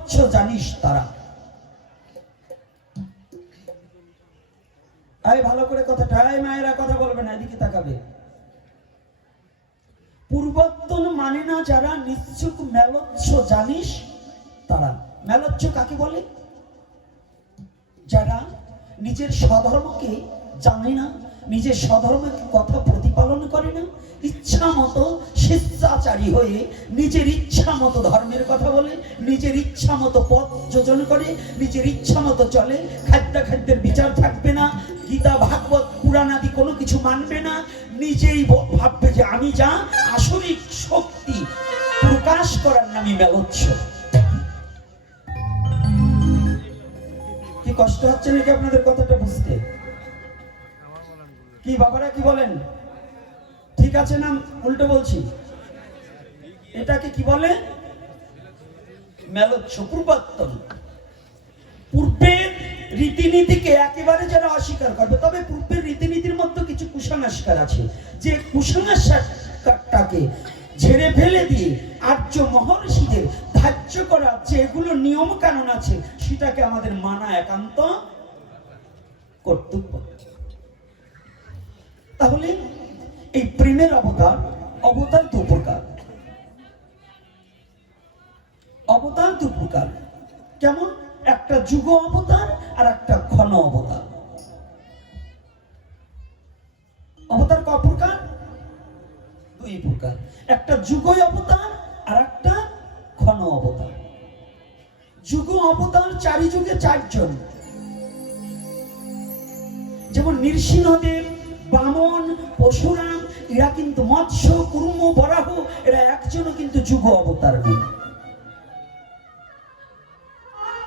মেলচ্ছ জানিস তারা। এই ভালো করে কথাটা, এই মায়েরা কথা বলবে না, এদিকে তাকাবে। পূর্বত্তন মানে না যারা নিশ্চুক মেলচ্ছ জানিস তারা। মেলচ্ছ কাকে বলে? যারা নিজের স্বধর্মকে জানে না, নিজের স্বধর্মের কথা প্রতিপালন করে না, ইচ্ছা মতো স্বেচ্ছাচারী হয়ে নিজের ইচ্ছা মতো ধর্মের কথা বলে, নিজের ইচ্ছা মতো পথ যোজন করে, নিজের ইচ্ছা মতো চলে, খাদ্যের বিচার থাকবে না, গীতা ভাগবত পুরাণ আদি কোনো কিছু মানবে না, নিজেই ভাববে যে আমি যা, আসরিক শক্তি প্রকাশ করার নামই মেলচ্ছ। কি কষ্ট হচ্ছে নাকি আপনাদের কথাটা বুঝতে? কি বাবারা কি বলেন? ঠিক আছে না উল্টো বলছি? এটাকে কি বলে? মেলচ্ছ, পূর্বাত্তন। পূর্বের রীতিনীতিকে একেবারে যারা অস্বীকার করবে, তবে পূর্বের রীতিনীতির মধ্যে কিছু কুসংস্কার আছে, যে কুসংস্কারটাকে ঝেড়ে ফেলে দিয়ে আর্য মহর্ষিদের ধার্য করা যেগুলো নিয়ম কানুন আছে সেটাকে আমাদের মানা একান্ত কর্তব্য। তাহলে এই প্রেমের অবতার, অবতার দু প্রকার। অবতার দু প্রকার। কেমন? একটা যুগ অবতার আর একটা ক্ষণ অবতার। অবতার ক প্রকার? দুই প্রকার। একটা যুগ অবতার আর একটা ক্ষণ অবতার। যুগ অবতার চারি যুগে চারজন, যেমন নৃসিংহদেব, বামন, পরশুরাম, এরা কিন্তু মৎস্য, কুর্ম, বরাহ, এরা একজনও কিন্তু যুগ অবতার নেই,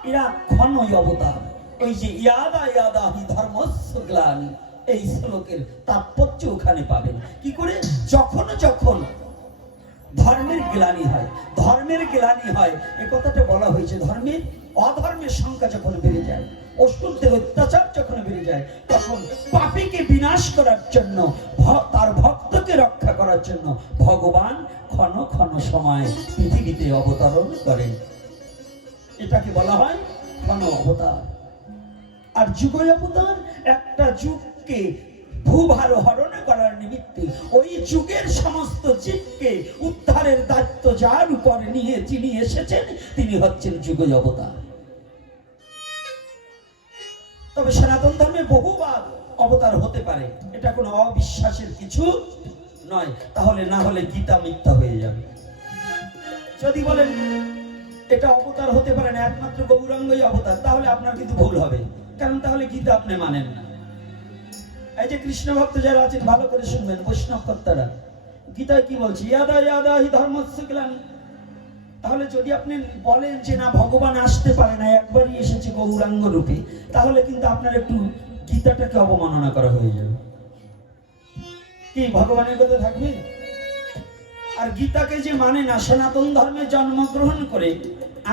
এরা ক্ষণই অবতার। এই যে ইয়াদা ইয়াদা হি ধর্মস্য গ্লানি, এই শ্লোকের তাৎপর্য ওখানে পাবেন। কি করে? যখন যখন ধর্মের গ্লানি হয়, ধর্মের গ্লানি হয় এই কথাটা বলা হয়েছে। ধর্মের, অধর্মের সংখ্যা যখন বেড়ে যায়, অসুরদের অত্যাচার যখন বেড়ে যায়, তখন পাপীকে বিনাশ করার জন্য, তার ভক্তকে রক্ষা করার জন্য ভগবান ক্ষণ ক্ষণ সময় পৃথিবীতে অবতরণ করেন। এটাকে বলা হয় ক্ষণ অবতার। আর যুগ অবতার একটা যুগকে ভূভার হরণ করার নিমিত্তে ওই যুগের সমস্ত জীবকে উদ্ধারের দায়িত্ব যার উপর নিয়ে যিনি এসেছেন তিনি হচ্ছেন যুগ অবতার। তবে সনাতন ধর্মে বহুবার অবতার হতে পারে, এটা কোনো অবিশ্বাসের কিছু নয়। তাহলে না হলে গীতা মিথ্যা হয়ে যাবে। যদি বলেন এটা অবতার হতে পারে না, একমাত্র গৌরাঙ্গই অবতার, তাহলে আপনার কিন্তু ভুল হবে, কারণ তাহলে গীতা আপনি মানেন না। এই যে কৃষ্ণ ভক্ত যারা আছেন ভালো করে শুনবেন, বৈষ্ণব কর্তারা, গীতায় কি বলছে? ইয়াদা ইয়াদা হি ধর্মস্য গ্লানি। তাহলে যদি আপনি বলেন যে না ভগবান আসতে পারে না, একবারই এসেছে গৌরাঙ্গ রূপে, তাহলে কিন্তু আপনার একটু গীতাটাকে অবমাননা করা হয়ে যাবে। কি ভগবানের কথা থাকবে? আর গীতাকে যে মানে না, সনাতন ধর্মে জন্মগ্রহণ করে,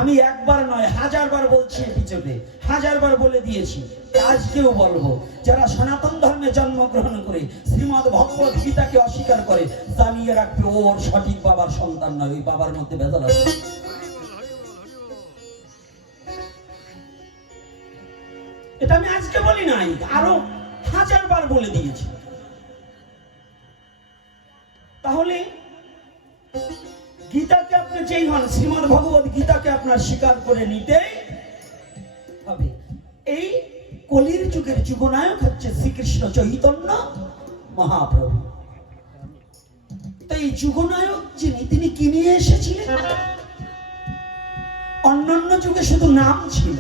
আমি একবার নয় হাজারবার বলছি, এপিসোডে হাজারবার বলে দিয়েছি, আজকেও বলবো, যারা সনাতন ধর্মে জন্মগ্রহণ করে শ্রীমদ ভগবত গীতাকে অস্বীকার করে, জানিয়ে রাখবে ওর সঠিক বাবার সন্তান নয়, ওই বাবার মধ্যে ভেজাল আছে। এটা আমি আজকে বলি নাই, আরো হাজারবার বলে দিয়েছি। তাহলে গীতাকে আপনি যেই হন, শ্রীমদ ভগবত গীতাকে আপনার স্বীকার করে নিতে হবে। এই কলির যুগের যুগনায়ক হচ্ছে শ্রীকৃষ্ণ চৈতন্য মহাপ্রভু। তো এই যুগনায়ক যিনি, তিনি কি নিয়ে এসেছিলেন? অন্যান্য যুগে শুধু নাম ছিল,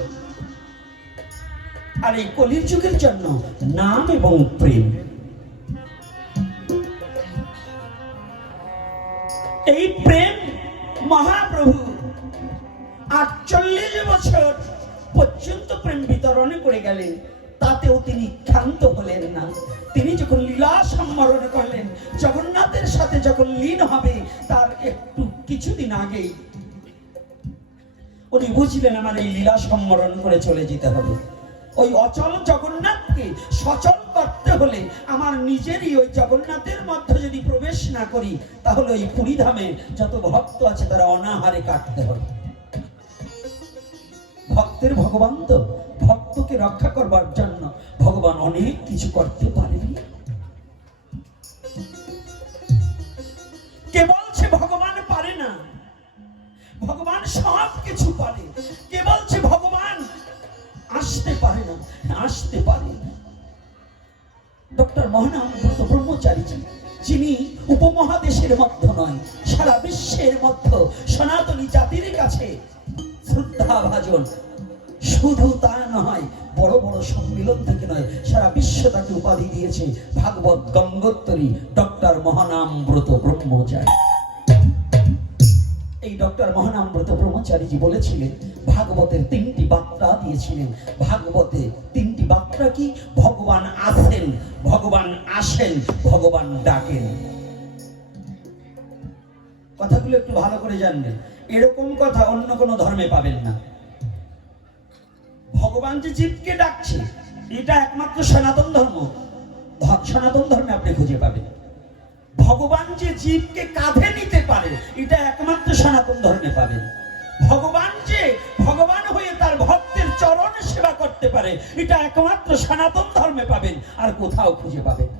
আর এই কলির যুগের জন্য নাম এবং প্রেম। এই প্রেম মহাপ্রভু 48 বছর পর্যন্ত প্রেম বিতরণ করে গেলেন, তাতেও তিনি ক্ষান্ত হলেন না। তিনি যখন লীলা সম্বরণ করলেন, জগন্নাথের সাথে যখন লীন হবে তার একটু কিছুদিন আগেই উনি বুঝলেন আমার এই লীলা সম্বরণ করে চলে যেতে হবে। ওই অচল জগন্নাথকে সচল করতে হলে আমার নিজেরই ওই জগন্নাথের মধ্যে যদি প্রবেশ না করি, তাহলে ওই পুরী ধামে যত ভক্ত আছে তারা অনাহারে কাটতে হবে। ভক্তের ভগবান তো, ভক্তকে রক্ষা করবার জন্য ভগবান অনেক কিছু করতে পারেন। কে বলছে ভগবান পারে না? ভগবান সব কিছু পারে। কে বলছে ভগবান আসতে পারে না? আসতে পারে। ডক্টর মহানামব্রত ব্রহ্মচারীজি, যিনি উপমহাদেশের মধ্যে নয়, সারা বিশ্বের মধ্যে সনাতনী জাতির কাছে শ্রদ্ধা ভাজন, শুধু তা নয়, বড় বড় সম্মিলন থেকে নয়, সারা বিশ্ব তাকে উপাধি দিয়েছে ভাগবত গঙ্গোত্তরী ডক্টর মহানামব্রত ব্রহ্মচারী। এই ডক্টর মহানামব্রত ব্রহ্মচারীজি বলেছিলেন, ভাগবতের 3টি বার্তা দিয়েছিলেন। ভাগবতে 3টি বার্তা কি? ভগবান আসেন, ভগবান আসেন, ভগবান ডাকেন। কথাগুলো একটু ভালো করে জানবেন, এরকম কথা অন্য কোনো ধর্মে পাবেন না। ভগবান যে জীবকে ডাকছে, এটা একমাত্র সনাতন ধর্ম, সনাতন ধর্মে আপনি খুঁজে পাবেন। ভগবান যে জীবকে কাঁধে নিতে পারে, এটা একমাত্র সনাতন ধর্মে পাবেন। ভগবান যে ভগবান হয়ে তার ভক্তের চরণ সেবা করতে পারে, এটা একমাত্র সনাতন ধর্মে পাবেন, আর কোথাও খুঁজে পাবেন।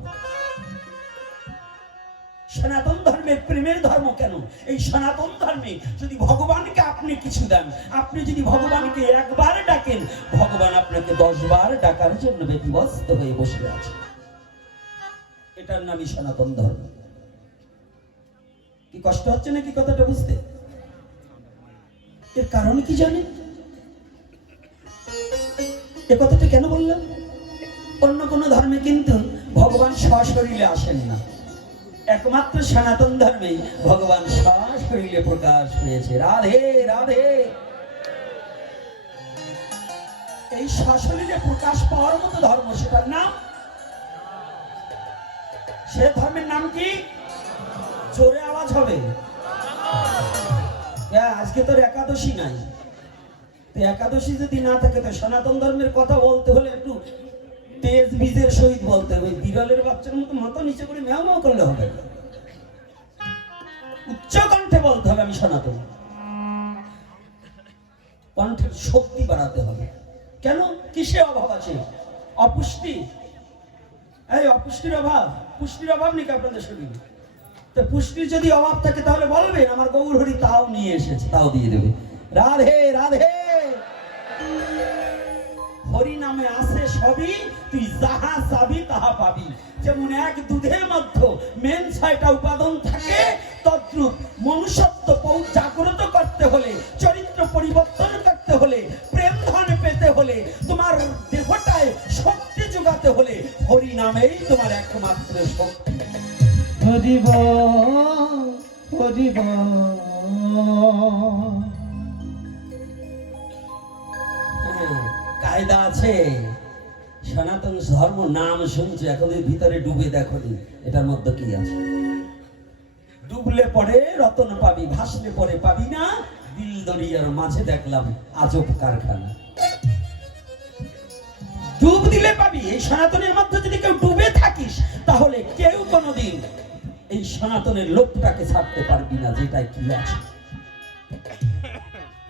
সনাতন ধর্মের প্রেমের ধর্ম কেন? এই সনাতন ধর্মে যদি ভগবানকে আপনি কিছু দেন, আপনি যদি ভগবানকে একবার ডাকেন, ভগবান আপনাকে 10 বার ডাকার জন্য ব্যতিব্যস্ত হয়ে বসে আছে। এটার নামই সনাতন ধর্ম। কি কষ্ট হচ্ছে নাকি কথাটা বুঝতে? এর কারণ কি জানেন? এ কথাটা কেন বললাম? অন্য কোন ধর্মে কিন্তু ভগবান সশরীরে আসেন না, একমাত্র সনাতন ধর্মে ভগবান সশরীরে প্রকাশ হয়েছে। রাধে রাধে। এই সশরীরে প্রকাশ পাওয়ার মতো ধর্ম, সেটার নাম, সে ধর্মের নাম কি? জোরে আওয়াজ হবে। আজকে তোর একাদশী নাই, তো একাদশী যদি না থাকে তো সনাতন ধর্মের কথা বলতে হলে একটু তেজ বীজের সহিত বলতে হবে। বিড়ালের বাচ্চার মতো মাথা নিচে করে ম্যাও ম্যাও করলে হবে, উচ্চ কণ্ঠে বলতে হবে আমি সনাতন। কণ্ঠের শক্তি বাড়াতে হবে। কেন? কিসে অভাব আছে? অপুষ্টি। এই অপুষ্টির অভাব, পুষ্টির অভাব নাকি আপনাদের শরীরে? তো পুষ্টির যদি অভাব থাকে তাহলে বলবেন আমার গৌর হরি তাও নিয়ে এসেছে, তাও দিয়ে দেবে। রাধে রাধে। হরি নামে আসে সবই, তুই যাহা চাবি তাহা পাবি। যেমন এক দুধের মধ্যে মেন 6টা উপাদান থাকে, তদ্রূপ মনুষ্যত্ব জাগ্রত করতে হলে, চরিত্র পরিবর্তন করতে হলে, প্রেম ধন পেতে হলে, তোমার দেহটায় শক্তি যোগাতে হলে হরি নামেই তোমার একমাত্র শক্তি। হরিব হরিব। কায়দা আছে। সনাতন ধর্ম নাম শুনছে, এখন ভিতরে ডুবে দেখো এটার মধ্যে কি আছে। ডুবলে পরে রতন পাবি, ভাসলে পরে পাবি না। দিল দরিয়ার মাঝে দেখলাম আজব কারখানা। ডুব দিলে পাবি। এই সনাতনের মধ্যে যদি কেউ ডুবে থাকিস, তাহলে কেউ কোনোদিন এই সনাতনের লোকটাকে ছাড়তে পারবি না, যেটা কি আছে।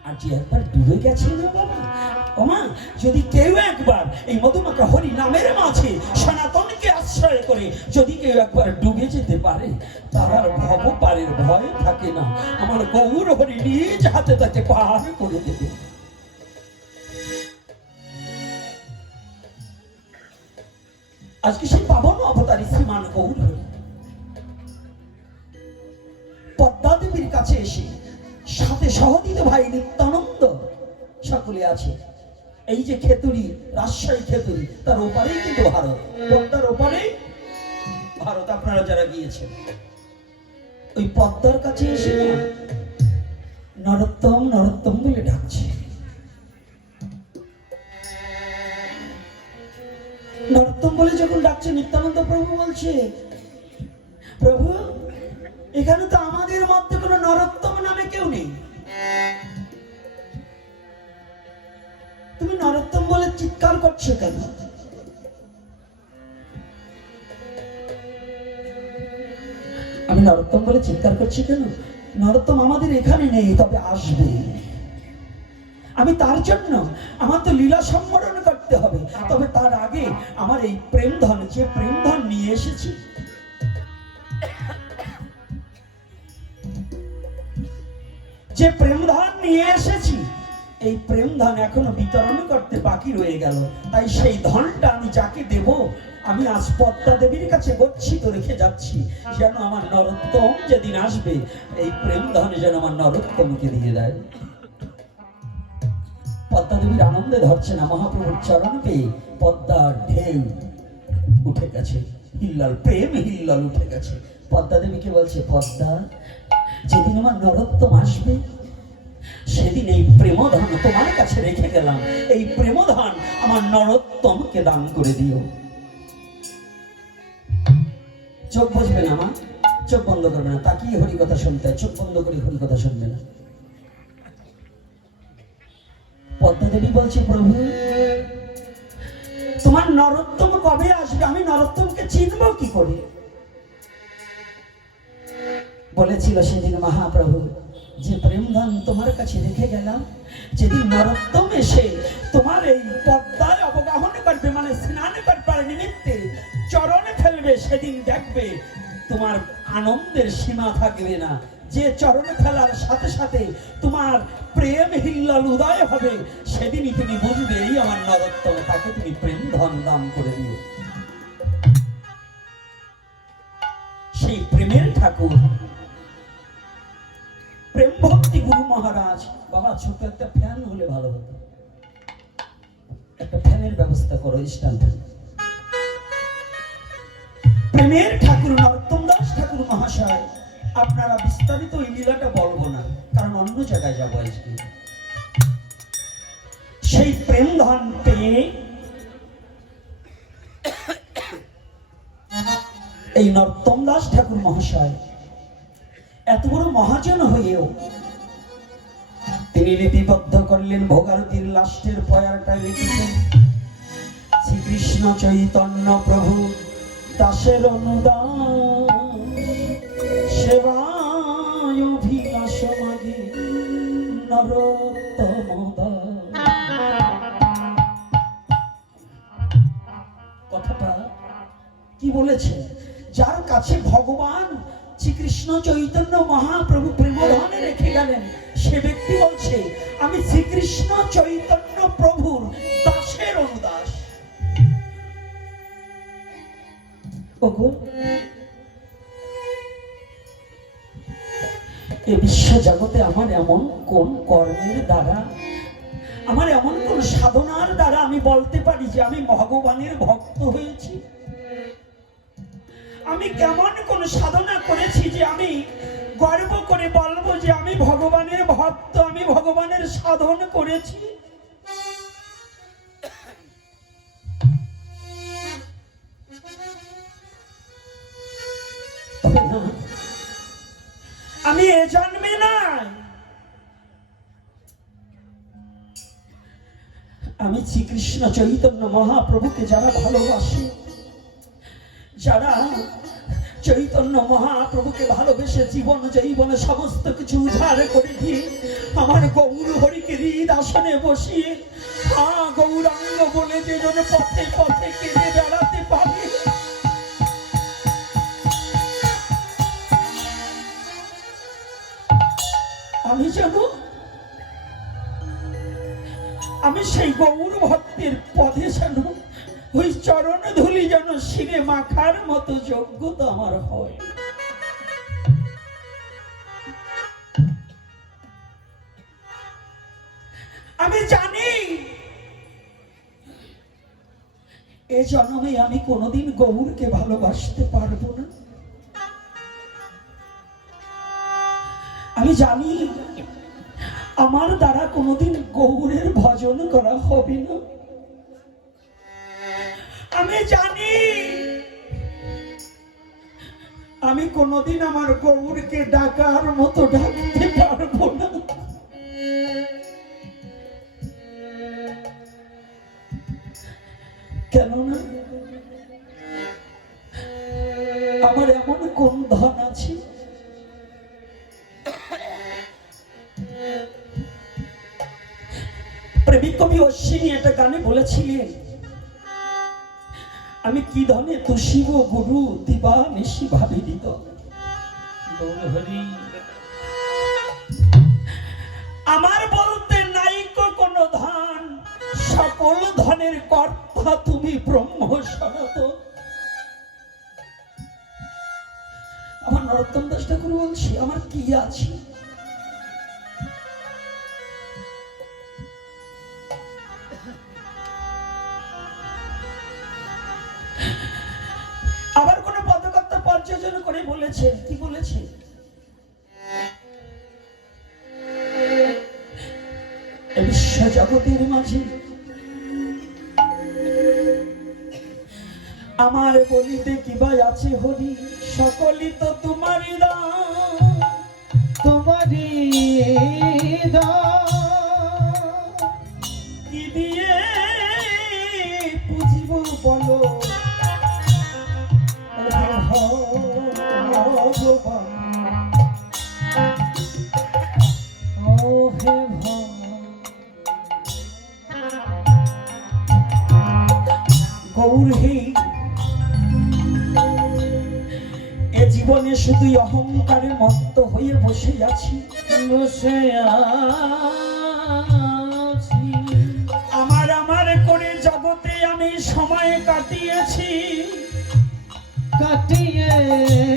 আর যে একবার ডুবে গেছে না বাবা, ওমা, যদি কেউ একবার এই মধুমাখা হরি নামের মাঝে সনাতনকে আশ্রয় করে যদি কেউ একবার ডুবে যেতে পারে, তার আর ভব পারের ভয় থাকে না। আমার গৌর হরি নিজ হাতে তাকে পার করে দেবে। আজকে সেই পাবন অবতারী শ্রীমান গৌর হরি পদ্মা দেবীর কাছে এসে সাথে সহদিত ভাই নিত্যানন্দ সকলে আছে। এই যে খেতুরি, রাজশাহী খেতুরি, তার ওপারেই কিন্তু ভারত, পদ্মার ওপারেই ভারত। আপনারা যারা গিয়েছেন, ওই পদ্মার কাছে এসে নরোত্তম নরোত্তম বলে ডাকছে। নরোত্তম বলে যখন ডাকছে, নিত্যানন্দ প্রভু বলছে, প্রভু এখানে তো আমাদের মধ্যে কোনো নরোত্তম নামে কেউ নেই, তুমি নরোত্তম বলে চিৎকার করছো কেন? আমি নরোত্তম বলে চিৎকার করছি কেন? নরোত্তম আমাদের এখানে নেই, তবে আসবে। আমি তার জন্য আমার তো লীলা সম্বরণ করতে হবে। তবে তার আগে আমার এই প্রেম ধন, যে প্রেম ধন নিয়ে এসেছি, যে প্রেম ধন নিয়ে এসেছি, এই প্রেম ধন এখনো বিতরণ করতে বাকি রয়ে গেল। তাই সেই ধনটা আমি যাকে দেব, আমি আজ পদ্মা দেবীর কাছে গচ্ছিত রেখে যাচ্ছি, যেন আমার নরোত্তম যেদিন আসবে এই প্রেম ধন যেন আমার নরোত্তমকে দিয়ে দেয়। পদ্মা দেবীর আনন্দে ধরছে না, মহাপ্রভুর চরণ পেয়ে পদ্মার ঢেউ উঠে গেছে, হিল্লাল, প্রেম হিল্লাল উঠে গেছে। পদ্মা দেবীকে বলছে, পদ্মা, যেদিন আমার নরোত্তম আসবে সেদিন এই প্রেমধন তোমার কাছে রেখে গেলাম, এই প্রেমধন আমার নরোত্তমকে দান করে দিও। চোখ বুঝবে না মা, চোখ বন্ধ করবে না, তাকিয়ে হরি কথা শুনতে হয়, চোখ বন্ধ করে হরি কথা শুনবে না। পদ্মা দেবী বলছে, প্রভু তোমার নরোত্তম কবে আসবে? আমি নরোত্তমকে চিনব কি করে? বলেছিল সেদিন মহাপ্রভু, যে প্রেমধন তোমার কাছে রেখে গেলাম, যেদিন নরোত্তম এসে তোমার এই পদ্মায় অবগাহন করবে, মানে স্নান করবার নিমিত্তে চরণে ফেলবে, সেদিন দেখবে তোমার আনন্দের সীমা থাকবে না। যে চরণে ফেলার সাথে সাথে তোমার প্রেম হিল্লাল উদয় হবে, সেদিনই তুমি বুঝবে এই আমার নরোত্তম, তাকে তুমি প্রেম ধন দান করে দিও। সেই প্রেমের ঠাকুর প্রেম ভক্তি গুরু মহারাজ, বাবা ছোট একটা ফ্যান হলে ভালো হতো, একটা ফ্যানের ব্যবস্থা করো, স্ট্যান্ড। প্রেমের ঠাকুর নরোত্তম দাস ঠাকুর মহাশয়, আপনারা বিস্তারিত এই লীলাটা বলবো না, কারণ অন্য জায়গায় যাবো আজকে। সেই প্রেম ধন পেয়ে এই নরোত্তম দাস ঠাকুর মহাশয় এত বড় মহাজন হয়েও তিনি লিপিবদ্ধ করলেন, ভোগারতির লাস্টের পয়ারটা লিখেছেন, শ্রীকৃষ্ণ চৈতন্য প্রভু দাসের অনুদান, সেবায় অভিলাষ মাগে নরোত্তম দাস। কথাটা কি বলেছে? যার কাছে ভগবান শ্রীকৃষ্ণ চৈতন্য মহাপ্রভু প্রেমধনে রেখে গেলেন, সে ব্যক্তি বলছে, আমি শ্রীকৃষ্ণ চৈতন্য প্রভুর দাসের অনুদাস। এ বিশ্ব জগতে আমার এমন কোন কর্মের দ্বারা, আমার এমন কোন সাধনার দ্বারা আমি বলতে পারি যে আমি ভগবানের ভক্ত হয়েছি? আমি কেমন কোন সাধনা করেছি যে আমি গর্ব করে বলবো যে আমি ভগবানের ভক্ত, আমি ভগবানের সাধন করেছি? আমি এ জন্মে নাই, আমি শ্রীকৃষ্ণ চৈতন্য মহাপ্রভুকে যারা ভালোবাসে, যারা চৈতন্য মহাপ্রভুকে ভালোবেসে জীবন জৈবনে সমস্ত কিছু উদ্ধার করে দিয়ে আমার গৌর হরিকে হৃদ আসনে বসিয়ে গৌরাঙ্গ বলে যে জন পথে পথে কেঁদে বেড়াতে পারে, আমি যেন আমি সেই গৌর ভক্তের পথে যেন ওই চরণ ধুলি যেন শিরে মাখার মতো যোগ্যতা আমার হয়। আমি জানি এ জন্মে আমি কোনোদিন গৌরকে ভালোবাসতে পারবো না। আমি জানি আমার দ্বারা কোনোদিন গৌরের ভজন করা হবে না। আমি জানি আমি কোনোদিন আমার গৌরকে ডাকার মতো ডাকতে পারবো না। কেননা আমার এমন কোন ধন আছে প্রেমিক কবি অশ্বিনী একটা গানে বলেছিলেন, আমি কি ধনে তো শিব গুরু দিবা নিশি ভাবি দিত। আমার বলতে নাই কোনো ধন, সকল ধনের কর্তা তুমি ব্রহ্ম সনাতন। আমার নরোত্তম দাস ঠাকুর বলছি, আমার কি আছে? আবার কোন পদকর্তা পর্যালোচনা করে বলেছেন, কি বলেছেন? বিশ্ব জগতের মাঝে আমার বলিতে কিবা আছে হরি, সকলই তো তোমারই দান, তোমারই দান। কি দিয়ে পুজিব বলো ভগবান, ও হে গৌর হে, এ জীবনে শুধুই অহংকারে মত্ত হয়ে বসে আছি, বসে আছি। আমার আমার করে জগতে আমি সময় কাটিয়েছি, কাটিয়েছি।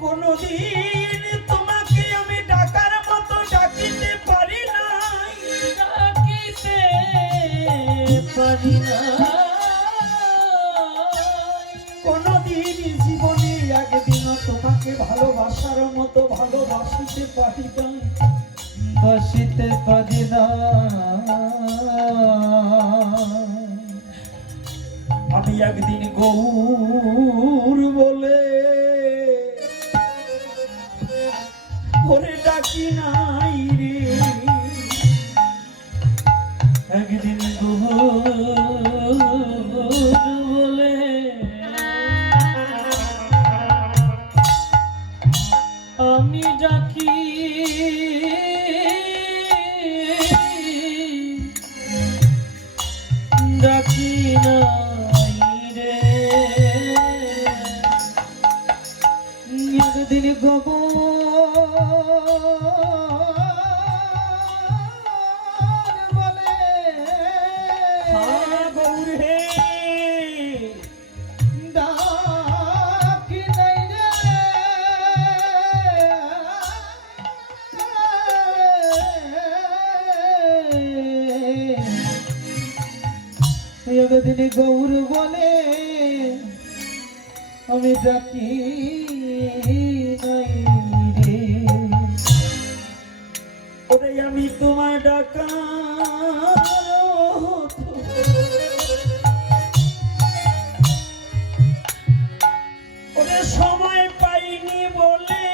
কোনদিন তোমাকে আমি ডাকার মতো ডাকিতে পারি নাই, ডাকিতে পারি না। কোনদিন জীবনে একদিনও তোমাকে ভালোবাসার মতো ভালোবাসিতে পারি না, বাসিতে পারি না। আমি একদিন গৌর বলে ওরে ডাকি নাই রে, একদিন গৌর বলে আমি ডাকি ডাকি নাই রে, একদিন গোবর বলে গৌর হে ডাকি নাই রে, একদিন গৌর বলে আমি ডাকি নাই রে, ওরে আমি তোমার ডাকা ওরে সময় পাইনি বলে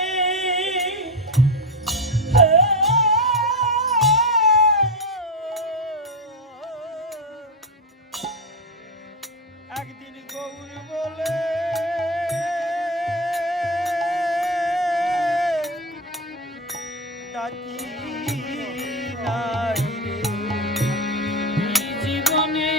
একদিন গৌর বলে ডাকি নাই রে, জীবনে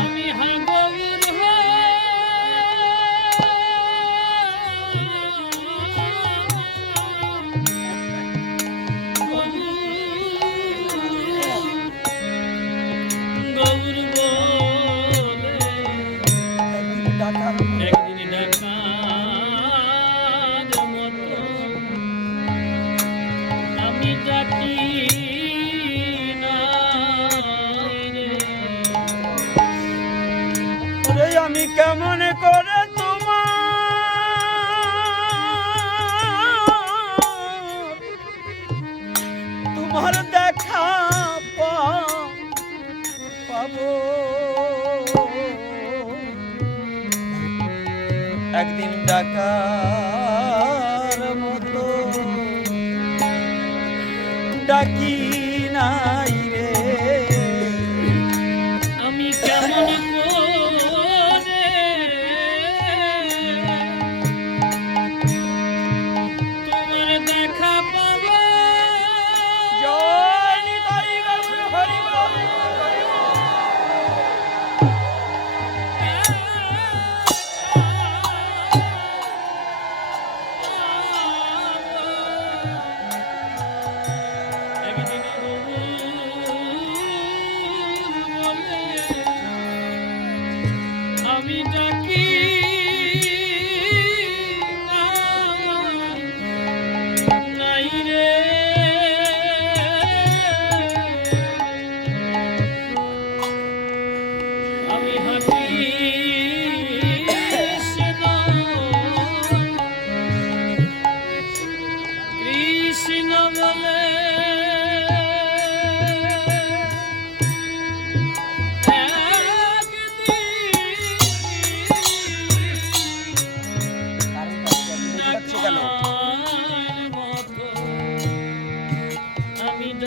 আমি হাগৌর একদিন ডাকার মতো আমি ডাকি নাই রে, আমি কেমন করে তোমার দেখা পাবো, একদিন ডাকার মতো ডাকি নাই রে, আমি কেমন করে নাই রে আমি হাঁটি কৃষ্ণ বলে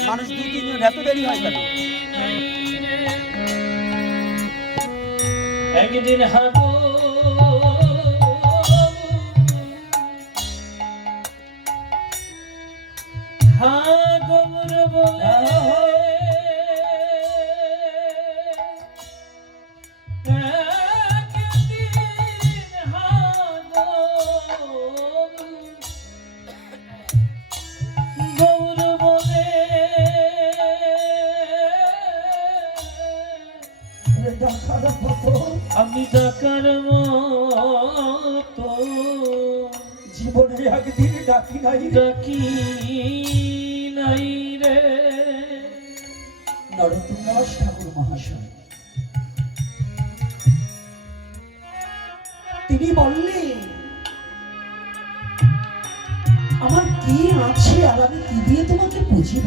মানুষ 2-3 জন এত দেরি হয় কেন? একদিন হাগো হাগর বলে আমি ডাকার মতো জীবনে একদিন ডাকি নাই ডাকি নাই রে নরোত্তম দাস ঠাকুর মহাশয়। তিনি বললেন আমার কি আছে আর আমি কি দিয়ে তোমাকে বুঝিব।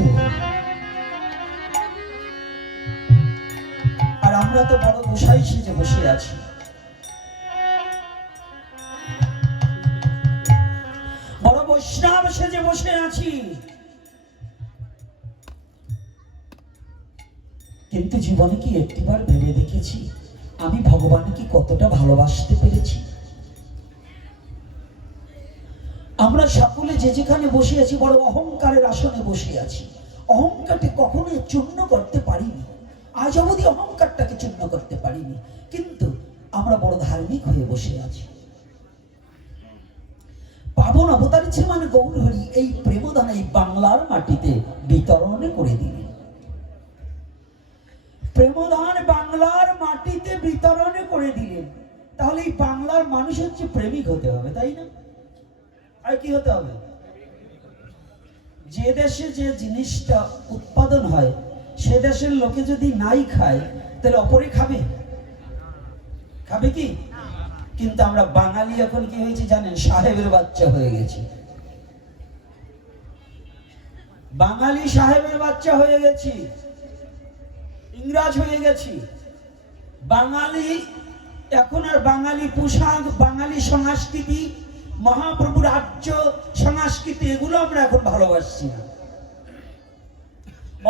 আর আমরা তো বড় গোসাই সেজে বসে আছি, বড় বৈষ্ণব সেজে বসে আছি, কিন্তু জীবনে কি একটিবার ভেবে দেখেছি আমি ভগবানকে কতটা ভালোবাসতে পেরেছি। আমরা সকলে যে যেখানে বসে আছি বড় অহংকারের আসনে বসে আছি, অহংকারকে কখনোই চূর্ণ করতে পারিনি, আজ অবধি অহংকারটাকে চূর্ণ করতে পারিনি, কিন্তু আমরা বড় ধার্মিক হয়ে বসে আছি। পাবন অবতার শ্রীমান গৌরহরি এই প্রেমদান এই বাংলার মাটিতে বিতরণ করে দিলেন। প্রেমদান বাংলার মাটিতে বিতরণ করে দিলেন। তাহলে এই বাংলার মানুষ হচ্ছে প্রেমিক হতে হবে, তাই না? আর কি হতে হবে? যে দেশে যে জিনিসটা উৎপাদন হয় সে দেশের লোকে যদি নাই খায় তাহলে অপরে খাবে? খাবে কি? কিন্তু আমরা বাঙালি এখন কি হয়েছে জানেন? সাহেবের বাচ্চা হয়ে গেছি। বাঙালি সাহেবের বাচ্চা হয়ে গেছি, ইংরাজ হয়ে গেছি। বাঙালি এখন আর বাঙালি পোশাক, বাঙালি সংস্কৃতি, মহাপ্রভু রাজ্য সংস্কৃতি এগুলো আমরা এখন ভালোবাসছি না।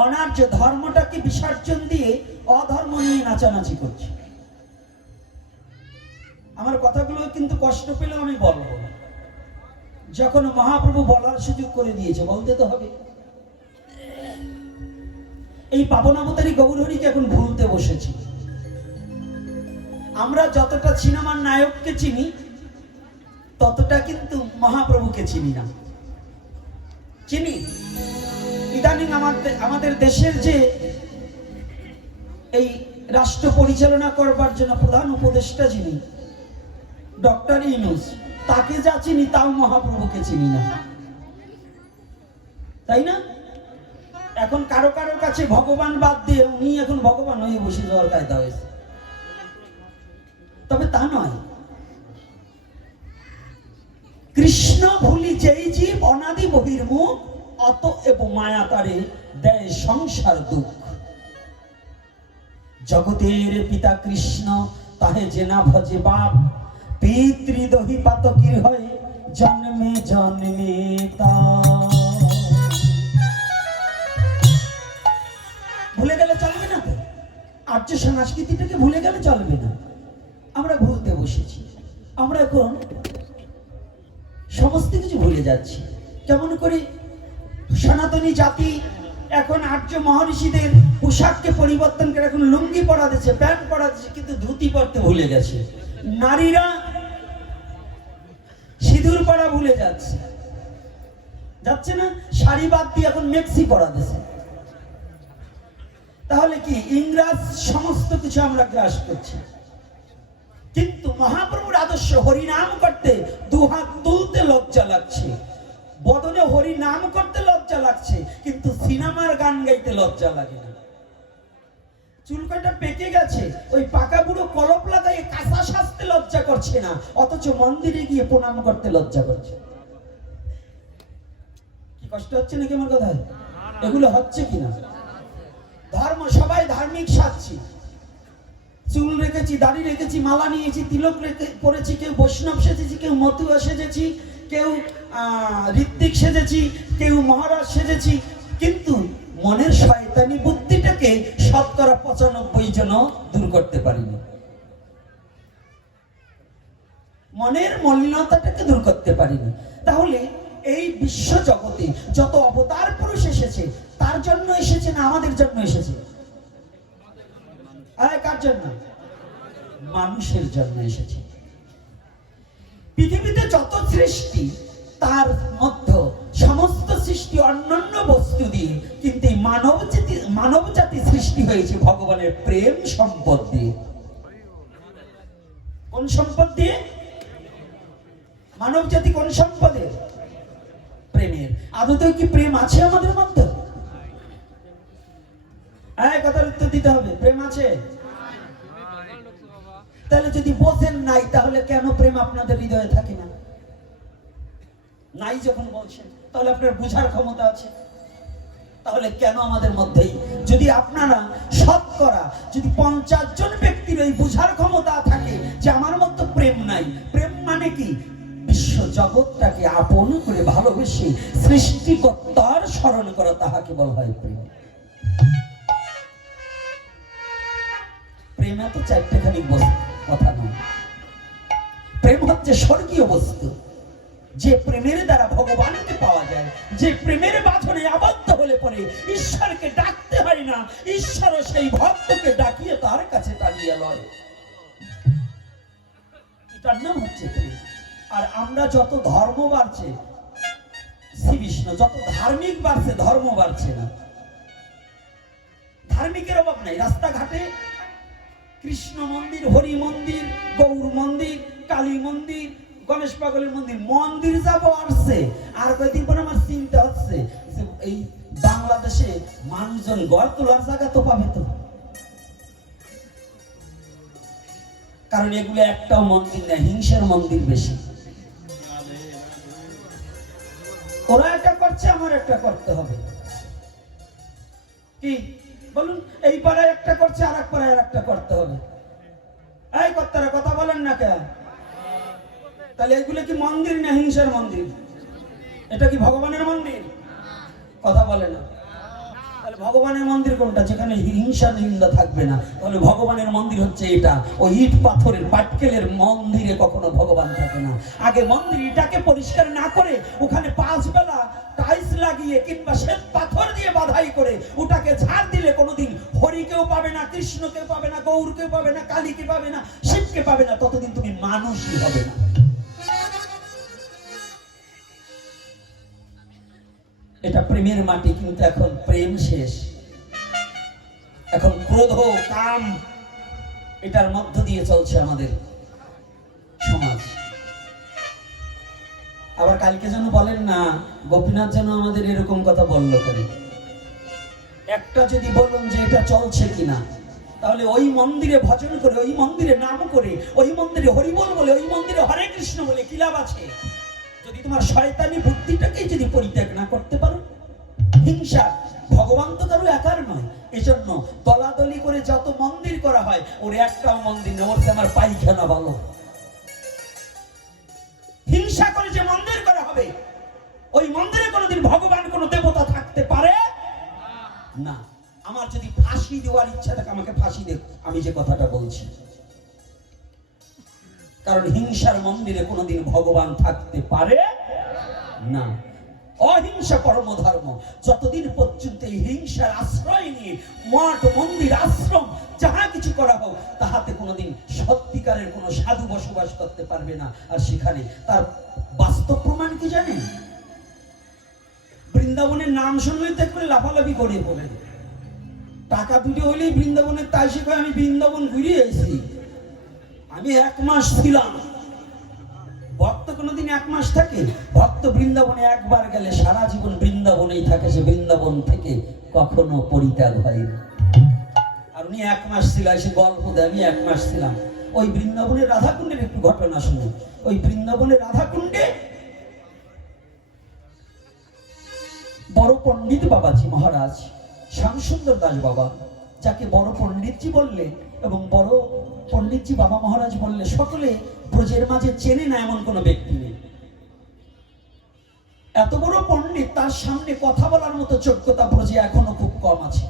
অনার্য ধর্মটাকে বিসর্জন দিয়ে অধর্ম নিয়ে নাচানাচি করছি। আমার কথাগুলো কিন্তু কষ্ট পেলেও আমি বলবো, যখন মহাপ্রভু বলার সুযোগ করে দিয়েছে বলতে তো হবে। এই পাবনাবতারী গৌরহরিকে এখন ভুলতে বসেছি। আমরা যতটা সিনেমার নায়ককে চিনি ততটা কিন্তু মহাপ্রভুকে চিনি না। চিনি ইদানিং আমাদের দেশের যে এই রাষ্ট্র পরিচালনা করবার জন্য প্রধান উপদেষ্টা যিনি ডক্টর ইউনূস, তাকে যা চিনি তাও মহাপ্রভুকে চিনি না, তাই না? এখন কারো কারো কাছে ভগবান বাদ দিয়ে উনি এখন ভগবান হয়ে বসে যাওয়ার কায়দা হয়েছে। তবে তা নয়, কৃষ্ণ ভুলি যেই জীব অনাদি বহির্মুখ অত এবং মায়া তারে দেয় সংসার দুঃখ। জগতের পিতা কৃষ্ণ তাহে জেনা ভজে বাপ, পিতৃদহি পাতকির হয় জন্মে জন্মে তা। ভুলে গেলে চলবে না তো, আর্য সংস্কৃতিটাকে ভুলে গেলে চলবে না। আমরা ভুলতে বসেছি, আমরা এখন সমস্ত কিছু ভুলে যাচ্ছি। কেমন করে সনাতনী জাতি এখন আর্য মহর্ষিদের পোশাককে পরিবর্তন করে এখন লুঙ্গি পরা দিচ্ছে, প্যান্ট পরা দিচ্ছে, কিন্তু ধুতি পরতে ভুলে গেছে। নারীরা সিঁদুর পরা ভুলে যাচ্ছে, যাচ্ছে না? শাড়ি বাদ দিয়ে এখন মেক্সি পরা দিচ্ছে। তাহলে কি ইংরেজ সমস্ত কিছু আমরা গ্রাস করছি। কিন্তু মহাপ্রভুর আদর্শ হরিনাম করতে দুহাত তুলতে লজ্জা লাগছে, বদনে হরিনাম করতে লজ্জা লাগছে, কিন্তু সিনেমার গান গাইতে লজ্জা লাগে না। চুলকাটা পেকে গেছে, ওই পাকা বুড়ো কলপ লাগাই কাঁচা সাজতে লজ্জা করছে না, অথচ মন্দিরে গিয়ে প্রণাম করতে লজ্জা করছে। কি কষ্ট হচ্ছে নাকি আমার কথা? এগুলো হচ্ছে কিনা? ধর্ম সবাই ধার্মিক সাজছি, চুল রেখেছি, দাড়ি রেখেছি, মালা নিয়েছি, তিলক পরেছি, কেউ বৈষ্ণব সেজেছি, কেউ মতুয়া সেজেছি, কেউ ঋত্বিক সেজেছি, কেউ মহারাজ সেজেছি, কিন্তু মনের শয়তানি বুদ্ধিটাকে 95% জন দূর করতে পারিনি। মনের মলিনতাটাকে দূর করতে পারিনি। তাহলে এই বিশ্ব জগতে যত অবতার পুরুষ এসেছে, তার জন্য এসেছে না আমাদের জন্য এসেছে? কার জন্য? মানুষের জন্য এসেছে। পৃথিবীতে যত সৃষ্টি, তার মধ্যে সমস্ত সৃষ্টি অন্যান্য বস্তু দিয়ে, কিন্তু এই মানব জাতি সৃষ্টি হয়েছে ভগবানের প্রেম সম্পদ দিয়ে। কোন সম্পদ দিয়ে? মানব জাতি কোন সম্পদের? প্রেমের। আদতে কি প্রেম আছে আমাদের মধ্যে? কথার উত্তর দিতে হবে। প্রেম আছে? তাহলে যদি বোঝেন নাই, তাহলে কেন প্রেম আপনাদের হৃদয়ে থাকে না? নাই যখন বলছেন, তাহলে আপনার বুঝার ক্ষমতা আছে। তাহলে কেন আমাদের মধ্যেই, যদি আপনারা শতকরা যদি 50 জন ব্যক্তির এই বুঝার ক্ষমতা থাকে যে আমার মধ্যে প্রেম নাই, প্রেম মানে কি? বিশ্ব জগৎটাকে আপন করে ভালোবেসে সৃষ্টিকর্তার স্মরণ করা, তাহাকে বলা হয় প্রেম। প্রেম তো চারটেখানি কথা নয়। প্রেম হচ্ছে স্বর্গীয় বস্তু, যে প্রেমের দ্বারা ভগবানকে পাওয়া যায়, যে প্রেমের বাঁধনে আবদ্ধ হলে পরে ঈশ্বরকে ডাকতে হয় না, ঈশ্বর সেই ভক্তকে ডাকিয়ে তার কাছে টানিয়ে লয়। এটার নাম হচ্ছে প্রেম। আর আমরা যত ধর্ম বাড়ছে, শ্রী বিষ্ণু যত ধার্মিক বাড়ছে, ধর্ম বাড়ছে না। ধার্মিকের অভাব নাই। রাস্তাঘাটে কৃষ্ণ মন্দির, হরি মন্দির, গৌর মন্দির, কালী মন্দির, গণেশ পাগলের মন্দির, মন্দির যাবো আসছে। আর কয়েকদিন পরে আমার চিন্তা হচ্ছে যে এই বাংলাদেশে মানুষজন গড় তোলার জায়গা তো পাবে তো, কারণ এগুলো একটাও মন্দির না, হিংসার মন্দির বেশি। ওরা একটা করছে, আমার একটা করতে হবে। কি বলুন? এই পাড়ায় একটা করছে, আর এক পাড়ায় আর একটা করতে হবে। এই কর্তারা কথা বলেন না কেন? তাহলে এগুলো কি মন্দির না হিংসার মন্দির? এটা কি ভগবানের মন্দির? কথা বলে না। তাহলে ভগবানের মন্দির কোনটা? যেখানে হিংসা নিন্দা থাকবে না। তাহলে ভগবানের মন্দির হচ্ছে এটা। ওই ইট পাথরের পাটকেলের মন্দিরে কখনো ভগবান থাকে না। আগে মন্দির এটাকে পরিষ্কার না করে ওখানে 5 বেলা টাইলস লাগিয়ে কিংবা শ্বেত পাথর দিয়ে বাধাই করে ওটাকে ঝাড় দিলে কোনোদিন হরিকেও পাবে না, কৃষ্ণকেও পাবে না, গৌরকেও পাবে না, কালীকে পাবে না, শিবকে পাবে না, ততদিন তুমি মানুষই হবে না। এটা প্রেমের মাটি, কিন্তু এখন প্রেম শেষ। এখন ক্রোধ, কাম, এটার মধ্য দিয়ে চলছে আমাদের সমাজ। আবার কালকে যেন বলেন না, গোপীনাথ যেন আমাদের এরকম কথা বললো কেন? একটা যদি বলুন যে এটা চলছে কিনা, তাহলে ওই মন্দিরে ভজন করে, ওই মন্দিরে নাম করে, ওই মন্দিরে হরিবল বলে, ওই মন্দিরে হরে কৃষ্ণ বলে কি লাভ আছে? যদি তোমার শয়তানি বুদ্ধিটাকে যদি পরিত্যাগ না করতে পারো। হিংসা, ভগবান তো কারো একার নয়। এই জন্য দলাদলি করে যত মন্দির করা হয়, ওর একটাও মন্দির না, ওর আমার পায়খানা ভালো। হিংসা করে যে মন্দির করা হবে, ওই মন্দিরে কোনোদিন ভগবান কোন দেবতা থাকতে পারে না। আমার যদি ফাঁসি দেওয়ার ইচ্ছা থাকে, আমাকে ফাঁসি দেব, আমি যে কথাটা বলছি। কারণ হিংসার মন্দিরে কোনোদিন ভগবান থাকতে পারে না। অহিংসা পরম ধর্ম। যতদিন পর্যন্ত এই হিংসার আশ্রয় নিয়ে মঠ, মন্দির, আশ্রম যাহা কিছু করা হোক, তাহাতে কোনোদিন সত্যিকারের কোনো সাধু বসবাস করতে পারবে না। আর সেখানে তার বাস্তব প্রমাণ কি জানেন? বৃন্দাবনের নাম শুনলেই দেখবেন লাফালাফি করে বলেন, টাকা দুটো হলেই বৃন্দাবনের, তাই সে আমি বৃন্দাবন ঘুরিয়ে এসেছি। আমি 1 মাস ছিলাম। ভক্ত কোনোদিন 1 মাস থাকে? ভক্ত বৃন্দাবনে একবার গেলে সারা জীবন বৃন্দাবনেই থাকে, সে বৃন্দাবন থেকে কখনো পরিত্যাগ হয়নি। আর উনি 1 মাস ছিল, সে গল্প দেয় আমি 1 মাস ছিলাম। ওই বৃন্দাবনের রাধাকুণ্ডের একটু ঘটনা শুনে। ওই বৃন্দাবনের রাধাকুণ্ডে বড় পণ্ডিত বাবাজি মহারাজ শ্যামসুন্দর দাস বাবা, যাকে বড় পণ্ডিতজি বললে এবং বড় পণ্ডিতজি বাবা মহারাজ বললে সকলে ব্রজের মাঝে চেনে না এমন কোনো ব্যক্তি নেই। এত বড় পণ্ডিত, তার সামনে কথা বলার মতো যোগ্যতা ব্রজে এখনো খুব কম আছে।